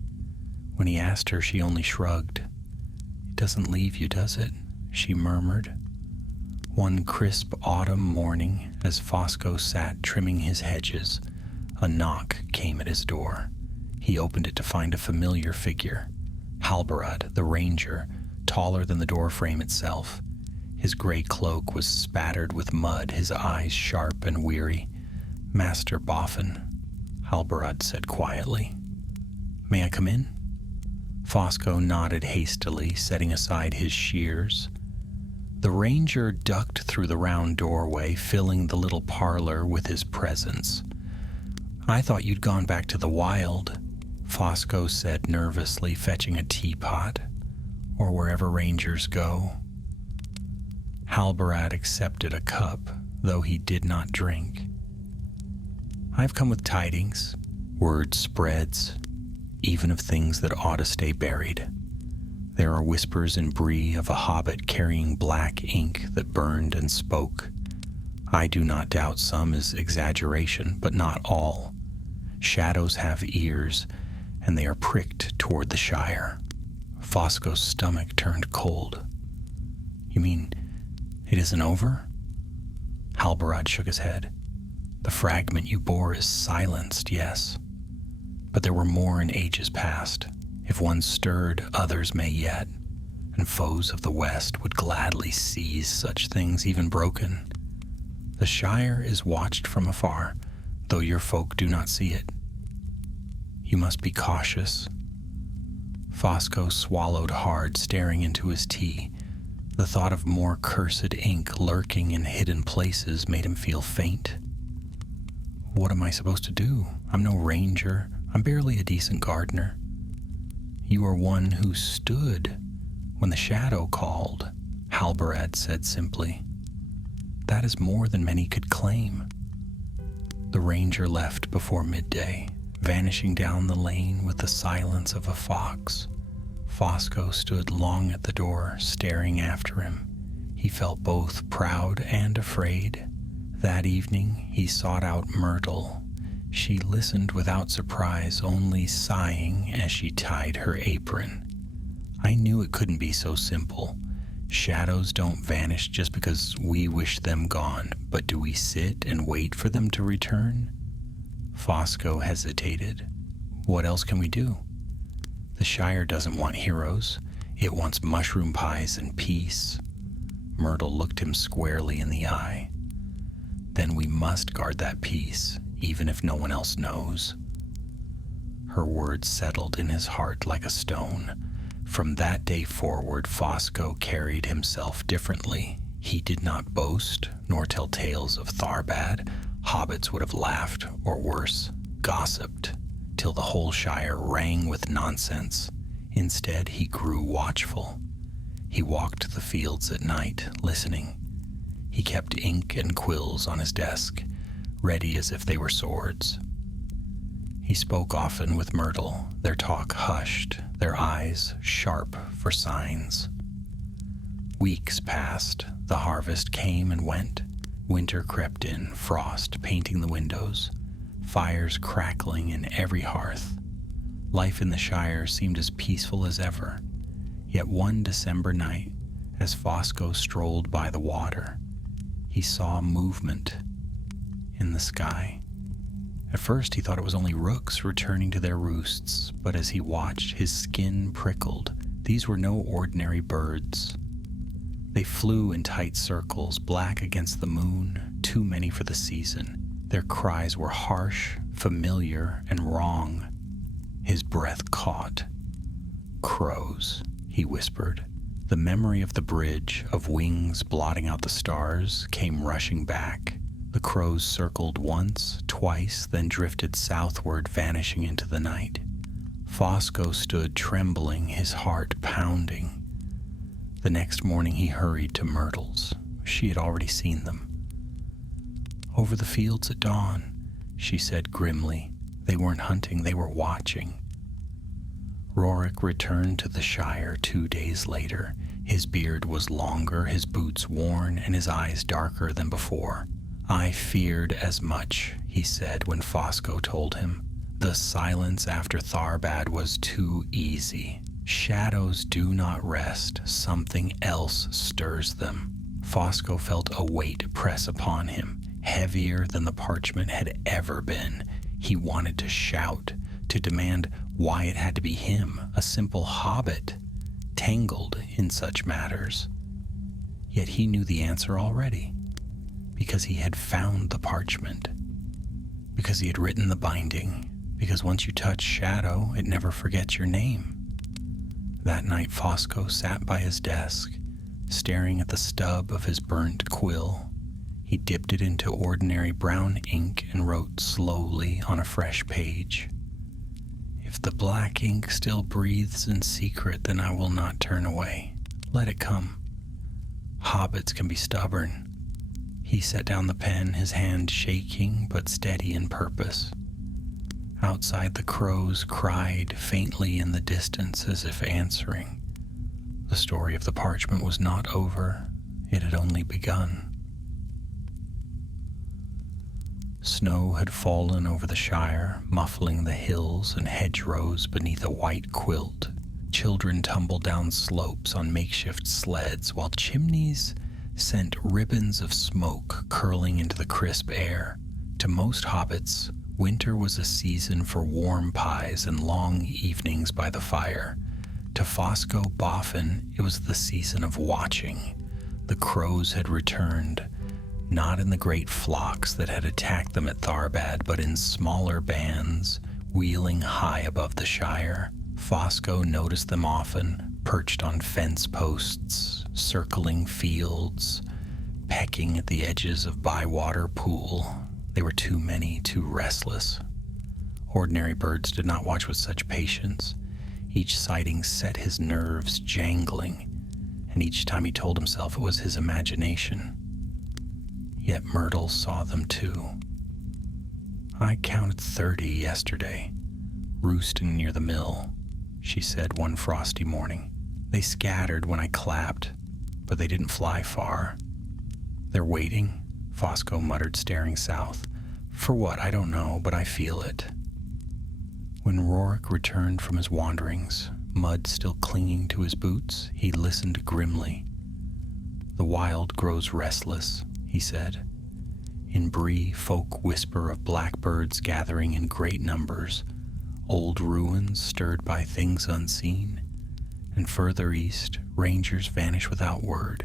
When he asked her, she only shrugged. "It doesn't leave you, does it?" she murmured. One crisp autumn morning, as Fosco sat trimming his hedges, a knock came at his door. He opened it to find a familiar figure. Halbarad, the ranger, taller than the doorframe itself. His gray cloak was spattered with mud, his eyes sharp and weary. "Master Boffin," Halbarad said quietly. "May I come in?" Fosco nodded hastily, setting aside his shears. The ranger ducked through the round doorway, filling the little parlor with his presence. "I thought you'd gone back to the wild," Fosco said nervously, fetching a teapot. "Or wherever rangers go." Halbarad accepted a cup, though he did not drink. "I've come with tidings." Word spreads, even of things that ought to stay buried. There are whispers in Bree of a hobbit carrying black ink that burned and spoke. I do not doubt some is exaggeration, but not all. Shadows have ears, and they are pricked toward the Shire. Fosco's stomach turned cold. "You mean it isn't over?" Halbarad shook his head. "The fragment you bore is silenced, yes. But there were more in ages past. If one stirred, others may yet, and foes of the West would gladly seize such things, even broken. The Shire is watched from afar, though your folk do not see it. You must be cautious." Fosco swallowed hard, staring into his tea. The thought of more cursed ink lurking in hidden places made him feel faint. "What am I supposed to do? I'm no ranger. I'm barely a decent gardener." "You are one who stood when the shadow called," Halbarad said simply. "That is more than many could claim." The ranger left before midday, vanishing down the lane with the silence of a fox. Fosco stood long at the door, staring after him. He felt both proud and afraid. That evening, he sought out Myrtle. She listened without surprise, only sighing as she tied her apron. I knew it couldn't be so simple. Shadows don't vanish just because we wish them gone, but do we sit and wait for them to return? Fosco hesitated. What else can we do? The Shire doesn't want heroes. It wants mushroom pies and peace. Myrtle looked him squarely in the eye. Then we must guard that peace, even if no one else knows. Her words settled in his heart like a stone. From that day forward, Fosco carried himself differently. He did not boast, nor tell tales of Tharbad. Hobbits would have laughed, or worse, gossiped, till the whole Shire rang with nonsense. Instead, he grew watchful. He walked the fields at night, listening. He kept ink and quills on his desk, ready as if they were swords. He spoke often with Myrtle, their talk hushed, their eyes sharp for signs. Weeks passed, the harvest came and went. Winter crept in, frost painting the windows, fires crackling in every hearth. Life in the Shire seemed as peaceful as ever. Yet one December night, as Fosco strolled by the water, he saw movement in the sky. At first he thought it was only rooks returning to their roosts, but as he watched, his skin prickled. These were no ordinary birds. They flew in tight circles, black against the moon, too many for the season. Their cries were harsh, familiar, and wrong. His breath caught. "Crows," he whispered. The memory of the bridge, of wings blotting out the stars, came rushing back. The crows circled once, twice, then drifted southward, vanishing into the night. Fosco stood trembling, his heart pounding. The next morning he hurried to Myrtle's. She had already seen them. "Over the fields at dawn," she said grimly. They weren't hunting, they were watching. Rorik returned to the Shire 2 days later. His beard was longer, his boots worn, and his eyes darker than before. "I feared as much," he said when Fosco told him. "The silence after Tharbad was too easy. Shadows do not rest. Something else stirs them." Fosco felt a weight press upon him, heavier than the parchment had ever been. He wanted to shout, to demand why it had to be him, a simple hobbit, tangled in such matters. Yet he knew the answer already, because he had found the parchment, because he had written the binding, because once you touch shadow, it never forgets your name. That night Fosco sat by his desk, staring at the stub of his burnt quill. He dipped it into ordinary brown ink and wrote slowly on a fresh page. "If the black ink still breathes in secret, then I will not turn away. Let it come. Hobbits can be stubborn." He set down the pen, his hand shaking but steady in purpose. Outside, the crows cried faintly in the distance as if answering. The story of the parchment was not over. It had only begun. Snow had fallen over the Shire, muffling the hills and hedgerows beneath a white quilt. Children tumbled down slopes on makeshift sleds, while chimneys sent ribbons of smoke curling into the crisp air. To most hobbits, winter was a season for warm pies and long evenings by the fire. To Fosco Boffin, it was the season of watching. The crows had returned, not in the great flocks that had attacked them at Tharbad, but in smaller bands, wheeling high above the Shire. Fosco noticed them often, perched on fence posts, circling fields, pecking at the edges of Bywater Pool. They were too many, too restless. Ordinary birds did not watch with such patience. Each sighting set his nerves jangling, and each time he told himself it was his imagination. Yet Myrtle saw them too. "I counted 30 yesterday, roosting near the mill," she said one frosty morning. "They scattered when I clapped, but they didn't fly far." "They're waiting," Fosco muttered, staring south. "For what, I don't know, but I feel it." When Rorik returned from his wanderings, mud still clinging to his boots, he listened grimly. "The wild grows restless," he said. "In Bree, folk whisper of blackbirds gathering in great numbers, old ruins stirred by things unseen, and further east, rangers vanish without word.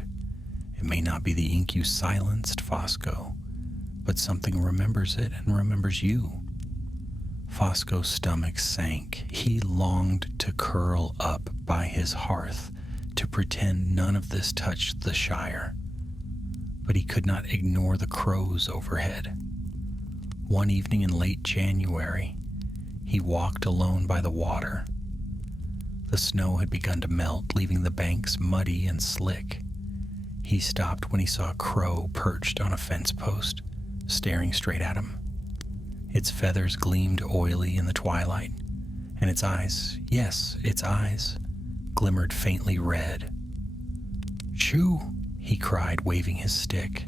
It may not be the ink you silenced, Fosco, but something remembers it and remembers you." Fosco's stomach sank. He longed to curl up by his hearth, to pretend none of this touched the Shire. But he could not ignore the crows overhead. One evening in late January, he walked alone by the water. The snow had begun to melt, leaving the banks muddy and slick. He stopped when he saw a crow perched on a fence post, staring straight at him. Its feathers gleamed oily in the twilight, and its eyes, yes, its eyes, glimmered faintly red. "Shoo!" he cried, waving his stick.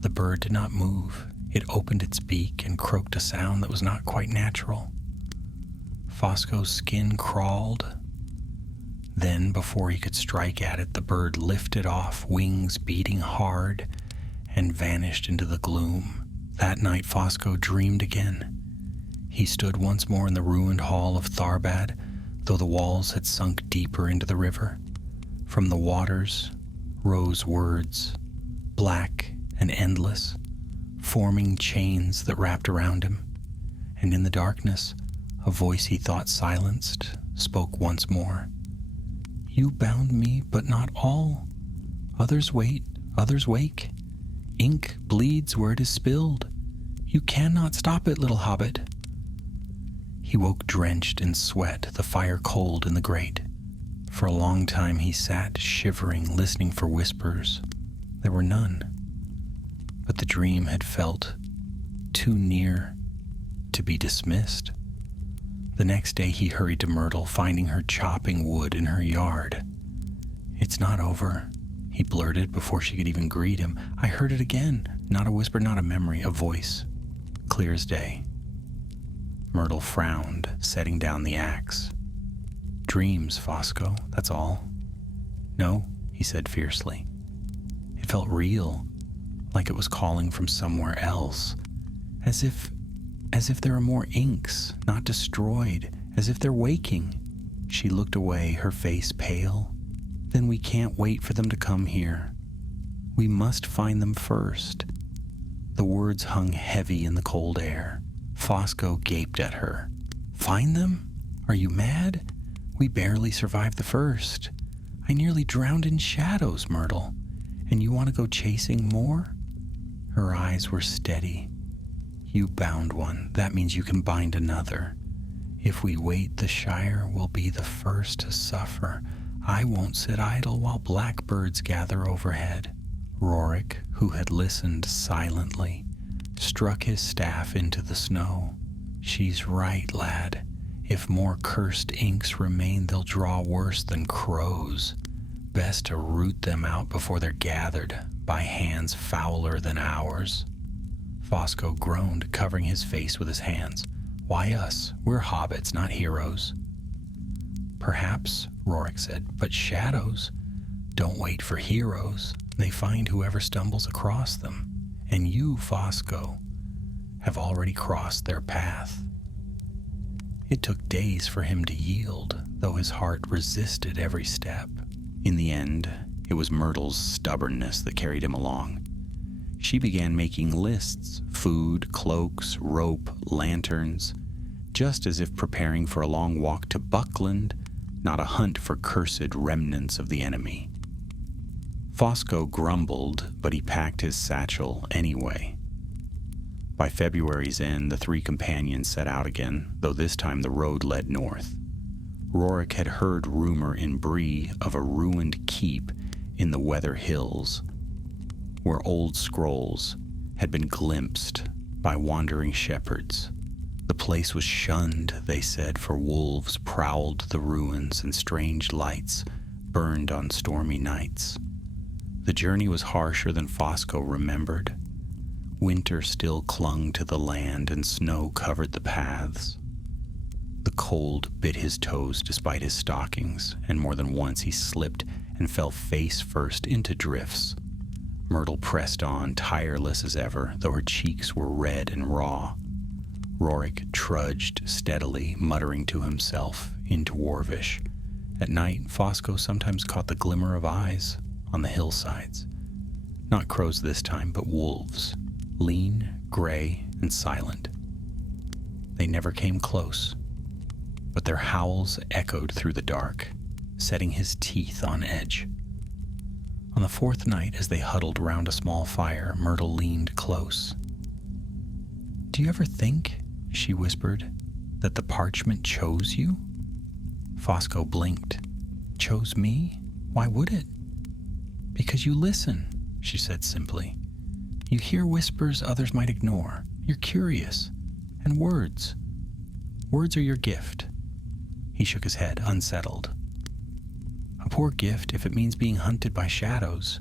The bird did not move. It opened its beak and croaked a sound that was not quite natural. Fosco's skin crawled. Then, before he could strike at it, the bird lifted off, wings beating hard, and vanished into the gloom. That night Fosco dreamed again. He stood once more in the ruined hall of Tharbad, though the walls had sunk deeper into the river. From the waters rose words, black and endless, forming chains that wrapped around him. And in the darkness, a voice he thought silenced spoke once more. "You bound me, but not all. Others wait, others wake. Ink bleeds where it is spilled. You cannot stop it, little hobbit." He woke drenched in sweat, the fire cold in the grate. For a long time he sat, shivering, listening for whispers. There were none. But the dream had felt too near to be dismissed. The next day he hurried to Myrtle, finding her chopping wood in her yard. "It's not over," he blurted before she could even greet him. "I heard it again. Not a whisper, not a memory, a voice, clear as day. Myrtle frowned, setting down the axe. Dreams, Fosco, that's all. No, he said fiercely. It felt real, like it was calling from somewhere else, as if there are more inks, not destroyed, as if they're waking. She looked away, her face pale. Then we can't wait for them to come here. We must find them first. The words hung heavy in the cold air. Fosco gaped at her. Find them? Are you mad? We barely survived the first. I nearly drowned in shadows, Myrtle. And you want to go chasing more? Her eyes were steady. You bound one. That means you can bind another. If we wait, the Shire will be the first to suffer. I won't sit idle while blackbirds gather overhead. Rorik, who had listened silently, struck his staff into the snow. She's right, lad. If more cursed inks remain, they'll draw worse than crows. Best to root them out before they're gathered by hands fouler than ours. Fosco groaned, covering his face with his hands. Why us? We're hobbits, not heroes. Perhaps, Rorik said, but shadows don't wait for heroes. They find whoever stumbles across them. And you, Fosco, have already crossed their path. It took days for him to yield, though his heart resisted every step. In the end, it was Myrtle's stubbornness that carried him along. She began making lists, food, cloaks, rope, lanterns, just as if preparing for a long walk to Buckland, not a hunt for cursed remnants of the enemy. Fosco grumbled, but he packed his satchel anyway. By February's end, the three companions set out again, though this time the road led north. Rorik had heard rumor in Bree of a ruined keep in the Weather Hills, where old scrolls had been glimpsed by wandering shepherds. The place was shunned, they said, for wolves prowled the ruins and strange lights burned on stormy nights. The journey was harsher than Fosco remembered. Winter still clung to the land and snow covered the paths. The cold bit his toes despite his stockings, and more than once he slipped and fell face first into drifts. Myrtle pressed on, tireless as ever, though her cheeks were red and raw. Rorik trudged steadily, muttering to himself, into Dwarvish. At night, Fosco sometimes caught the glimmer of eyes on the hillsides. Not crows this time, but wolves, lean, gray, and silent. They never came close, but their howls echoed through the dark, setting his teeth on edge. On the fourth night, as they huddled round a small fire, Myrtle leaned close. "Do you ever think," she whispered, "that the parchment chose you?" Fosco blinked. "Chose me? Why would it?" "Because you listen," she said simply. "You hear whispers others might ignore. You're curious. And words. Words are your gift." He shook his head, unsettled. "A poor gift if it means being hunted by shadows."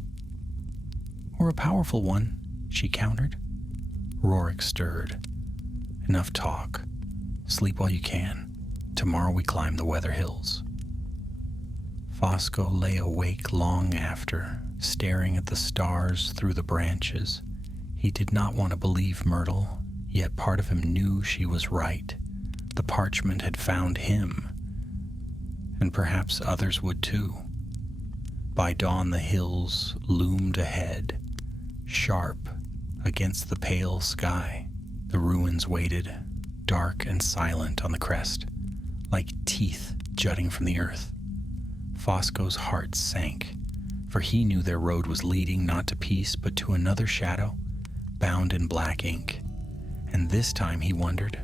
"Or a powerful one," she countered. Rorik stirred. "Enough talk. Sleep while you can. Tomorrow we climb the Weather Hills." Fosco lay awake long after, staring at the stars through the branches. He did not want to believe Myrtle, yet part of him knew she was right. The parchment had found him, and perhaps others would too. By dawn the hills loomed ahead, sharp against the pale sky. The ruins waited, dark and silent on the crest, like teeth jutting from the earth. Fosco's heart sank, for he knew their road was leading not to peace but to another shadow, bound in black ink. And this time, he wondered,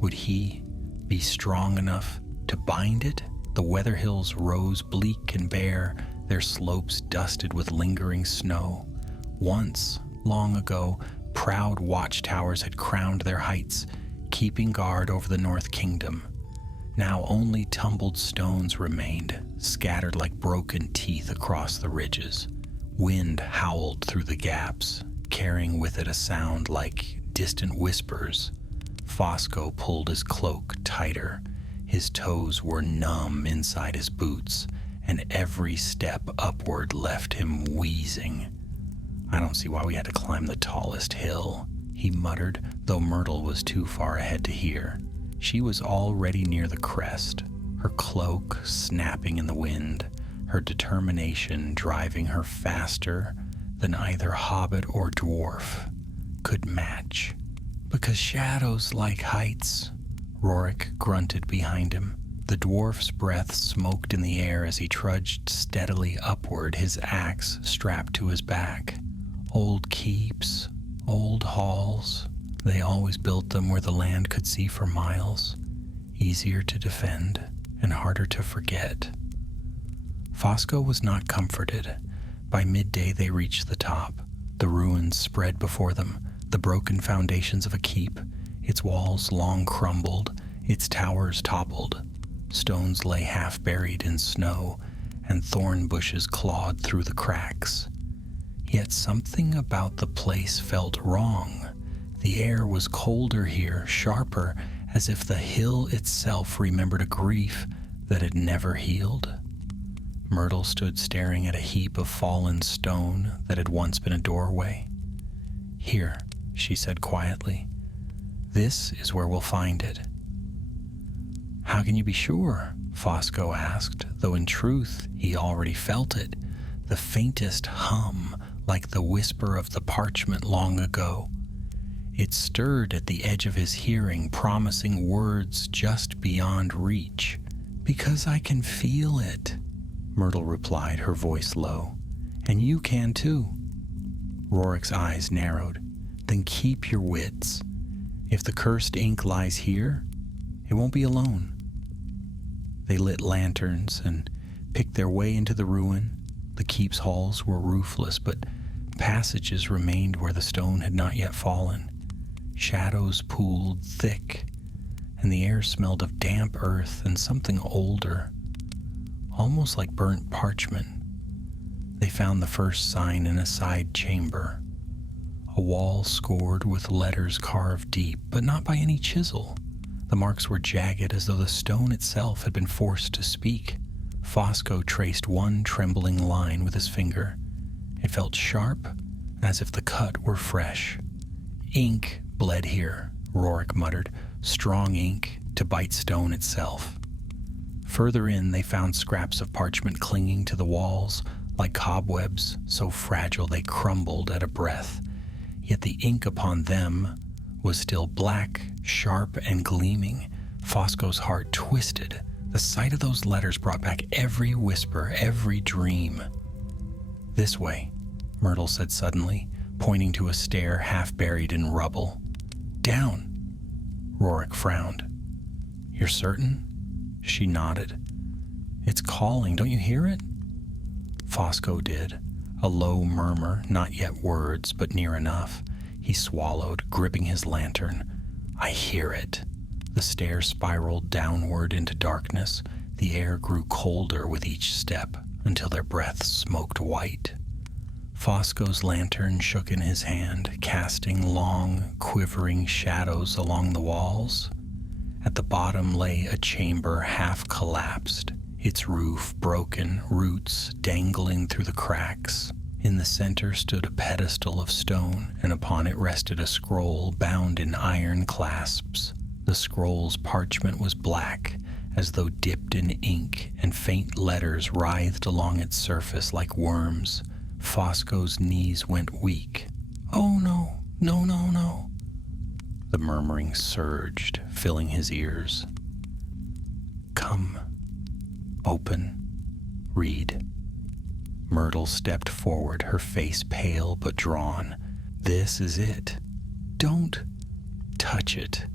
would he be strong enough to bind it? The Weather Hills rose bleak and bare, their slopes dusted with lingering snow. Once, long ago, proud watchtowers had crowned their heights, keeping guard over the North Kingdom. Now only tumbled stones remained, scattered like broken teeth across the ridges. Wind howled through the gaps, carrying with it a sound like distant whispers. Fosco pulled his cloak tighter. His toes were numb inside his boots, and every step upward left him wheezing. "I don't see why we had to climb the tallest hill," he muttered, though Myrtle was too far ahead to hear. She was already near the crest, her cloak snapping in the wind, her determination driving her faster than either hobbit or dwarf could match. "Because shadows like heights," Rorik grunted behind him. The dwarf's breath smoked in the air as he trudged steadily upward, his axe strapped to his back. Old keeps, old halls, they always built them where the land could see for miles. Easier to defend and harder to forget. Fosco was not comforted. By midday they reached the top. The ruins spread before them, the broken foundations of a keep, its walls long crumbled, its towers toppled. Stones lay half buried in snow, and thorn bushes clawed through the cracks. Yet something about the place felt wrong. The air was colder here, sharper, as if the hill itself remembered a grief that had never healed. Myrtle stood staring at a heap of fallen stone that had once been a doorway. "Here," she said quietly. "This is where we'll find it." "How can you be sure?" Fosco asked, though in truth he already felt it, the faintest hum, like the whisper of the parchment long ago. It stirred at the edge of his hearing, promising words just beyond reach. "Because I can feel it," Myrtle replied, her voice low. "And you can too." Rorik's eyes narrowed. "Then keep your wits. If the cursed ink lies here, it won't be alone." They lit lanterns and picked their way into the ruin. The keep's halls were roofless, but passages remained where the stone had not yet fallen. Shadows pooled thick, and the air smelled of damp earth and something older, almost like burnt parchment. They found the first sign in a side chamber, a wall scored with letters carved deep, but not by any chisel. The marks were jagged, as though the stone itself had been forced to speak. Fosco traced one trembling line with his finger. It felt sharp, as if the cut were fresh. "Ink bled here," Rorik muttered, "strong ink to bite stone itself." Further in, they found scraps of parchment clinging to the walls, like cobwebs, so fragile they crumbled at a breath. Yet the ink upon them was still black, sharp, and gleaming. Fosco's heart twisted. The sight of those letters brought back every whisper, every dream. "This way," Myrtle said suddenly, pointing to a stair half buried in rubble. "Down." Rorik frowned. "You're certain?" She nodded. "It's calling, don't you hear it?" Fosco did. A low murmur, not yet words, but near enough. He swallowed, gripping his lantern. "I hear it." The stair spiraled downward into darkness. The air grew colder with each step, until their breaths smoked white. Fosco's lantern shook in his hand, casting long, quivering shadows along the walls. At the bottom lay a chamber half collapsed, its roof broken, roots dangling through the cracks. In the center stood a pedestal of stone, and upon it rested a scroll bound in iron clasps. The scroll's parchment was black, as though dipped in ink, and faint letters writhed along its surface like worms. Fosco's knees went weak. "Oh no, no, no, no." The murmuring surged, filling his ears. "Come, open, read." Myrtle stepped forward, her face pale but drawn. "This is it." "Don't touch it,"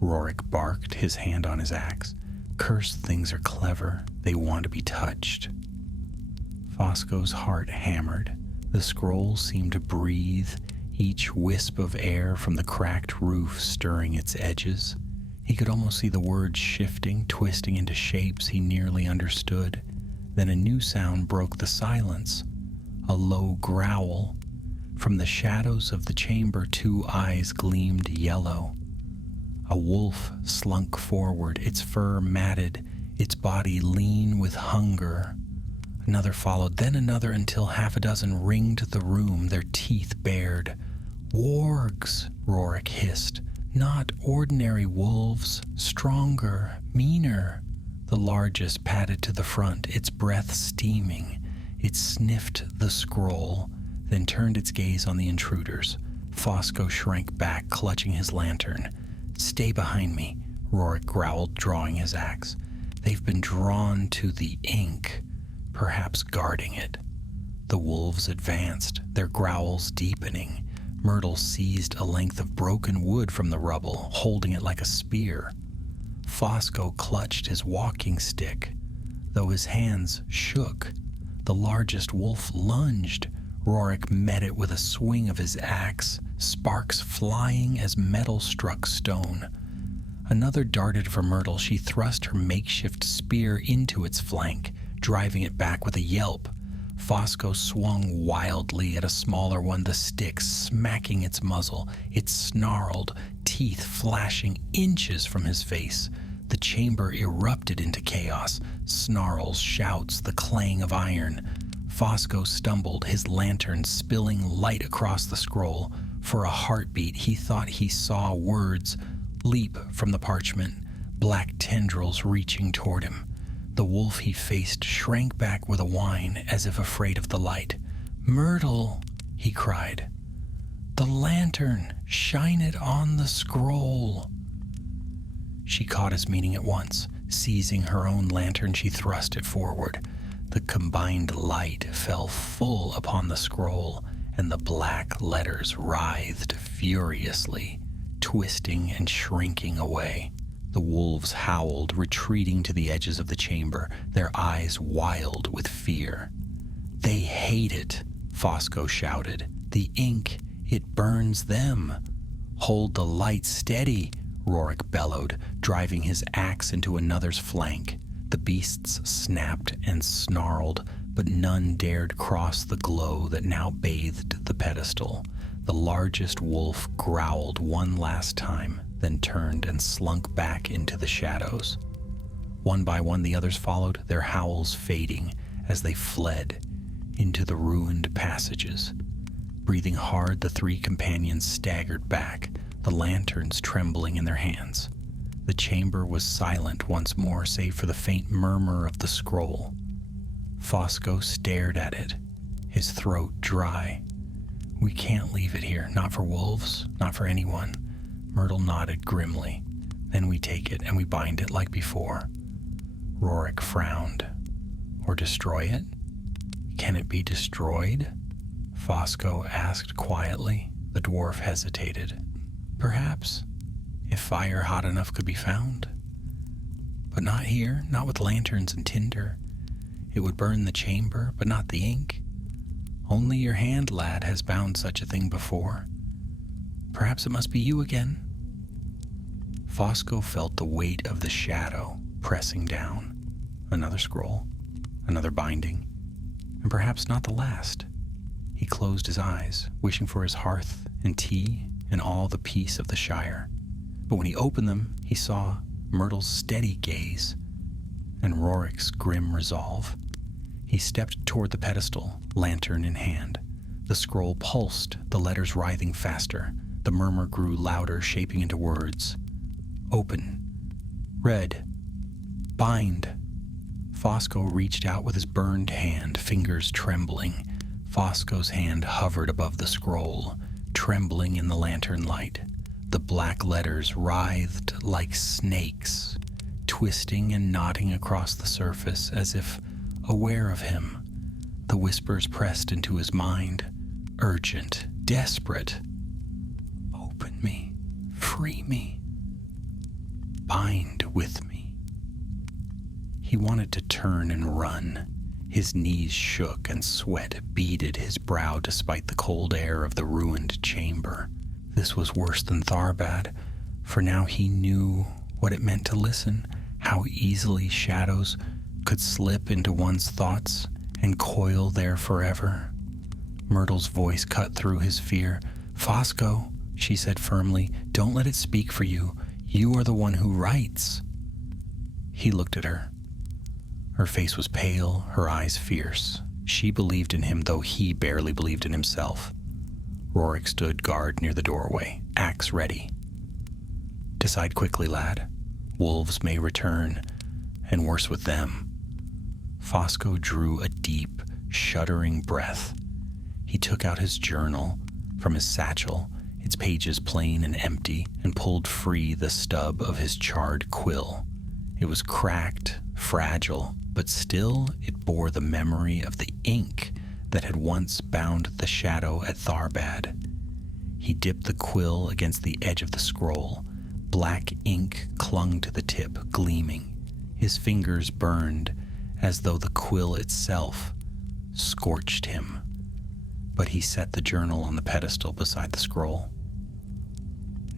Rorik barked, his hand on his axe. "Cursed things are clever. They want to be touched." Fosco's heart hammered. The scroll seemed to breathe, each wisp of air from the cracked roof stirring its edges. He could almost see the words shifting, twisting into shapes he nearly understood. Then a new sound broke the silence, a low growl. From the shadows of the chamber, 2 eyes gleamed yellow. A wolf slunk forward, its fur matted, its body lean with hunger. Another followed, then another, until 6 ringed the room, their teeth bared. "Wargs," Rorik hissed. "Not ordinary wolves, stronger, meaner." The largest padded to the front, its breath steaming. It sniffed the scroll, then turned its gaze on the intruders. Fosco shrank back, clutching his lantern. "Stay behind me," Rorik growled, drawing his axe. "They've been drawn to the ink, perhaps guarding it." The wolves advanced, their growls deepening. Myrtle seized a length of broken wood from the rubble, holding it like a spear. Fosco clutched his walking stick. Though his hands shook, the largest wolf lunged. Rorik met it with a swing of his axe, sparks flying as metal struck stone. Another darted for Myrtle. She thrust her makeshift spear into its flank, driving it back with a yelp. Fosco swung wildly at a smaller one, the stick smacking its muzzle. It snarled, teeth flashing inches from his face. The chamber erupted into chaos, snarls, shouts, the clang of iron. Fosco stumbled, his lantern spilling light across the scroll. For a heartbeat, he thought he saw words leap from the parchment, black tendrils reaching toward him. The wolf he faced shrank back with a whine, as if afraid of the light. "Myrtle," he cried. "The lantern, shine it on the scroll." She caught his meaning at once. Seizing her own lantern, she thrust it forward. The combined light fell full upon the scroll, and the black letters writhed furiously, twisting and shrinking away. The wolves howled, retreating to the edges of the chamber, their eyes wild with fear. "They hate it," Fosco shouted. "The ink, it burns them." "Hold the light steady," Rorik bellowed, driving his axe into another's flank. The beasts snapped and snarled, but none dared cross the glow that now bathed the pedestal. The largest wolf growled one last time, then turned and slunk back into the shadows. One by one the others followed, their howls fading as they fled into the ruined passages. Breathing hard, the 3 companions staggered back, the lanterns trembling in their hands. The chamber was silent once more, save for the faint murmur of the scroll. Fosco stared at it, his throat dry. "We can't leave it here, not for wolves, not for anyone." Myrtle nodded grimly. "Then we take it and we bind it like before." Rorik frowned. "Or destroy it? Can it be destroyed?" Fosco asked quietly. The dwarf hesitated. "Perhaps, if fire hot enough could be found. But not here, not with lanterns and tinder. It would burn the chamber, but not the ink. Only your hand, lad, has bound such a thing before. Perhaps it must be you again." Fosco felt the weight of the shadow pressing down. Another scroll, another binding, and perhaps not the last. He closed his eyes, wishing for his hearth and tea and all the peace of the Shire. But when he opened them, he saw Myrtle's steady gaze and Rorik's grim resolve. He stepped toward the pedestal, lantern in hand. The scroll pulsed, the letters writhing faster. The murmur grew louder, shaping into words. "Open. Read. Bind." Fosco reached out with his burned hand, fingers trembling. Fosco's hand hovered above the scroll, trembling in the lantern light. The black letters writhed like snakes, twisting and knotting across the surface as if aware of him. The whispers pressed into his mind, urgent, desperate. "Open me, free me, bind with me." He wanted to turn and run. His knees shook and sweat beaded his brow despite the cold air of the ruined chamber. This was worse than Tharbad, for now he knew what it meant to listen, how easily shadows could slip into one's thoughts and coil there forever. Myrtle's voice cut through his fear. "Fosco," she said firmly, "don't let it speak for you. You are the one who writes." He looked at her. Her face was pale, her eyes fierce. She believed in him, though he barely believed in himself. Rorik stood guard near the doorway, axe ready. "Decide quickly, lad. Wolves may return, and worse with them." Fosco drew a deep, shuddering breath. He took out his journal from his satchel, its pages plain and empty, and pulled free the stub of his charred quill. It was cracked, fragile, but still it bore the memory of the ink that had once bound the shadow at Tharbad. He dipped the quill against the edge of the scroll. Black ink clung to the tip, gleaming. His fingers burned as though the quill itself scorched him. But he set the journal on the pedestal beside the scroll.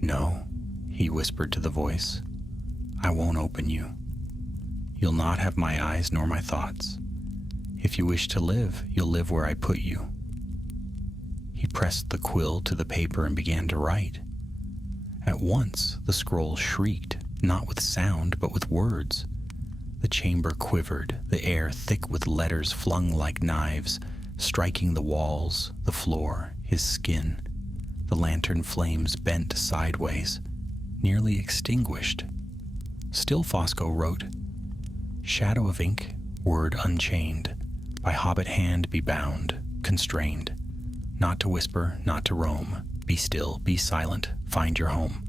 "No," he whispered to the voice. "I won't open you. You'll not have my eyes nor my thoughts. If you wish to live, you'll live where I put you." He pressed the quill to the paper and began to write. At once, the scroll shrieked, not with sound, but with words. The chamber quivered, the air thick with letters flung like knives, striking the walls, the floor, his skin. The lantern flames bent sideways, nearly extinguished. Still Fosco wrote, "Shadow of ink, word unchained, by Hobbit hand be bound, constrained, not to whisper, not to roam, be still, be silent, find your home."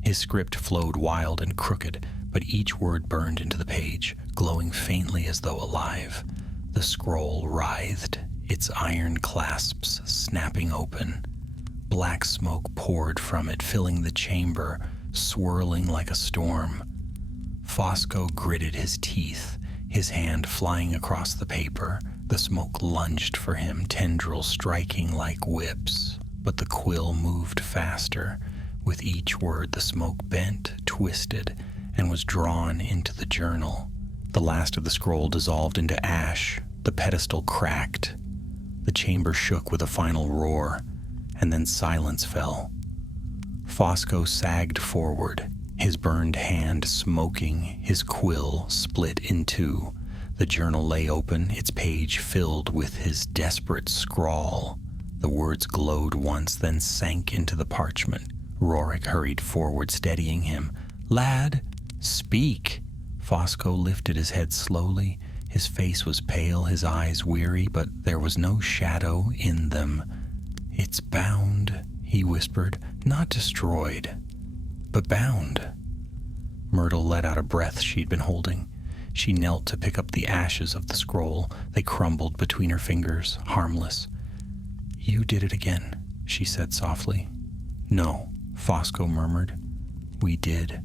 His script flowed wild and crooked, but each word burned into the page, glowing faintly as though alive. The scroll writhed, its iron clasps snapping open. Black smoke poured from it, filling the chamber, swirling like a storm. Fosco gritted his teeth, his hand flying across the paper. The smoke lunged for him, tendrils striking like whips. But the quill moved faster. With each word, the smoke bent, twisted, and was drawn into the journal. The last of the scroll dissolved into ash. The pedestal cracked. The chamber shook with a final roar, and then silence fell. Fosco sagged forward, his burned hand smoking, his quill split in two. The journal lay open, its page filled with his desperate scrawl. The words glowed once, then sank into the parchment. Rorik hurried forward, steadying him. "Lad, speak!" Fosco lifted his head slowly. His face was pale, his eyes weary, but there was no shadow in them. "It's bound," he whispered, "not destroyed, but bound." Myrtle let out a breath she'd been holding. She knelt to pick up the ashes of the scroll. They crumbled between her fingers, harmless. "You did it again," she said softly. "No," Fosco murmured. "We did."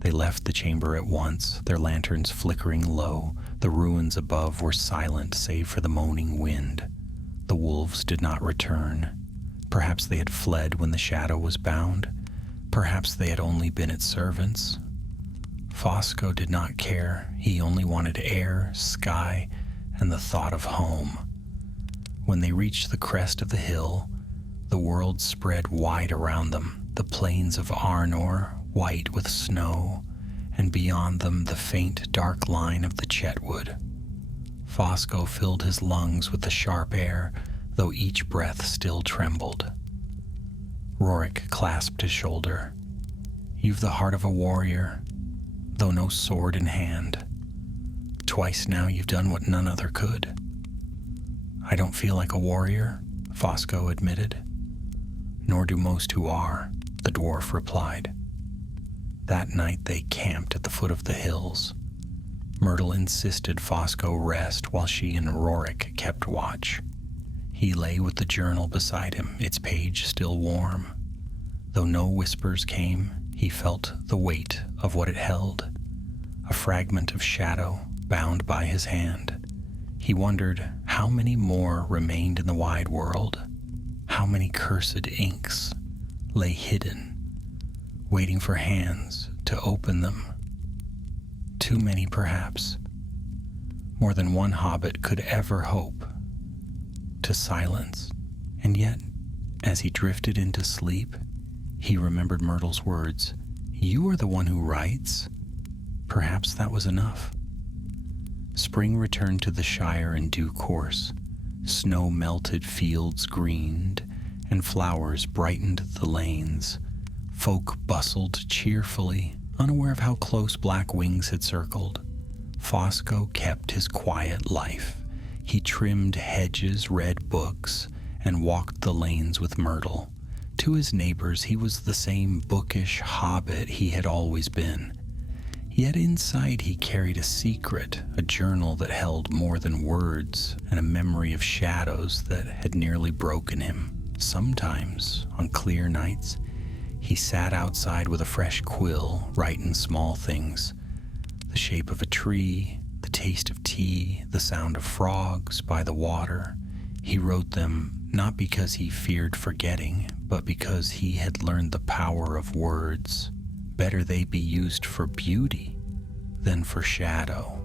They left the chamber at once, their lanterns flickering low. The ruins above were silent save for the moaning wind. The wolves did not return. Perhaps they had fled when the shadow was bound. Perhaps they had only been its servants. Fosco did not care. He only wanted air, sky, and the thought of home. When they reached the crest of the hill, the world spread wide around them, the plains of Arnor, white with snow, and beyond them the faint, dark line of the Chetwood. Fosco filled his lungs with the sharp air, though each breath still trembled. Rorik clasped his shoulder. "You've the heart of a warrior, though no sword in hand. Twice now you've done what none other could." "I don't feel like a warrior," Fosco admitted. "Nor do most who are," the dwarf replied. That night they camped at the foot of the hills. Myrtle insisted Fosco rest while she and Rorik kept watch. He lay with the journal beside him, its page still warm. Though no whispers came, he felt the weight of what it held, a fragment of shadow bound by his hand. He wondered how many more remained in the wide world, how many cursed inks lay hidden, waiting for hands to open them. Too many, perhaps. More than one hobbit could ever hope to silence. And yet, as he drifted into sleep, he remembered Myrtle's words, "You are the one who writes." Perhaps that was enough. Spring returned to the Shire in due course. Snow-melted fields greened, and flowers brightened the lanes. Folk bustled cheerfully, unaware of how close black wings had circled. Fosco kept his quiet life. He trimmed hedges, read books, and walked the lanes with Myrtle. To his neighbors, he was the same bookish hobbit he had always been. Yet inside he carried a secret, a journal that held more than words, and a memory of shadows that had nearly broken him. Sometimes, on clear nights, he sat outside with a fresh quill, writing small things. The shape of a tree, the taste of tea, the sound of frogs by the water. He wrote them not because he feared forgetting, but because he had learned the power of words. Better they be used for beauty than for shadow.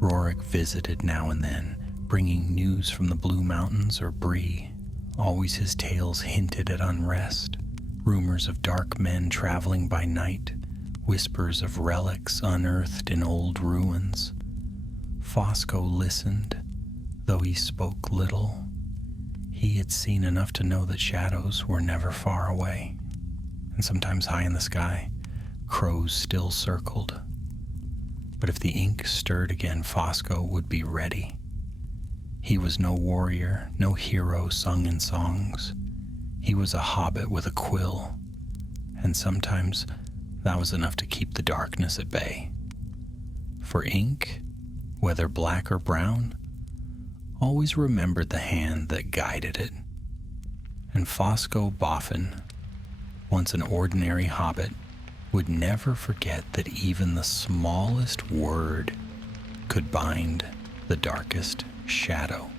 Rorik visited now and then, bringing news from the Blue Mountains or Bree. Always his tales hinted at unrest, rumors of dark men traveling by night, whispers of relics unearthed in old ruins. Fosco listened, though he spoke little. He had seen enough to know that shadows were never far away, and sometimes high in the sky, crows still circled. But if the ink stirred again, Fosco would be ready. He was no warrior, no hero sung in songs. He was a hobbit with a quill, and sometimes that was enough to keep the darkness at bay. For ink, whether black or brown, always remembered the hand that guided it. And Fosco Boffin, once an ordinary hobbit, would never forget that even the smallest word could bind the darkest shadow.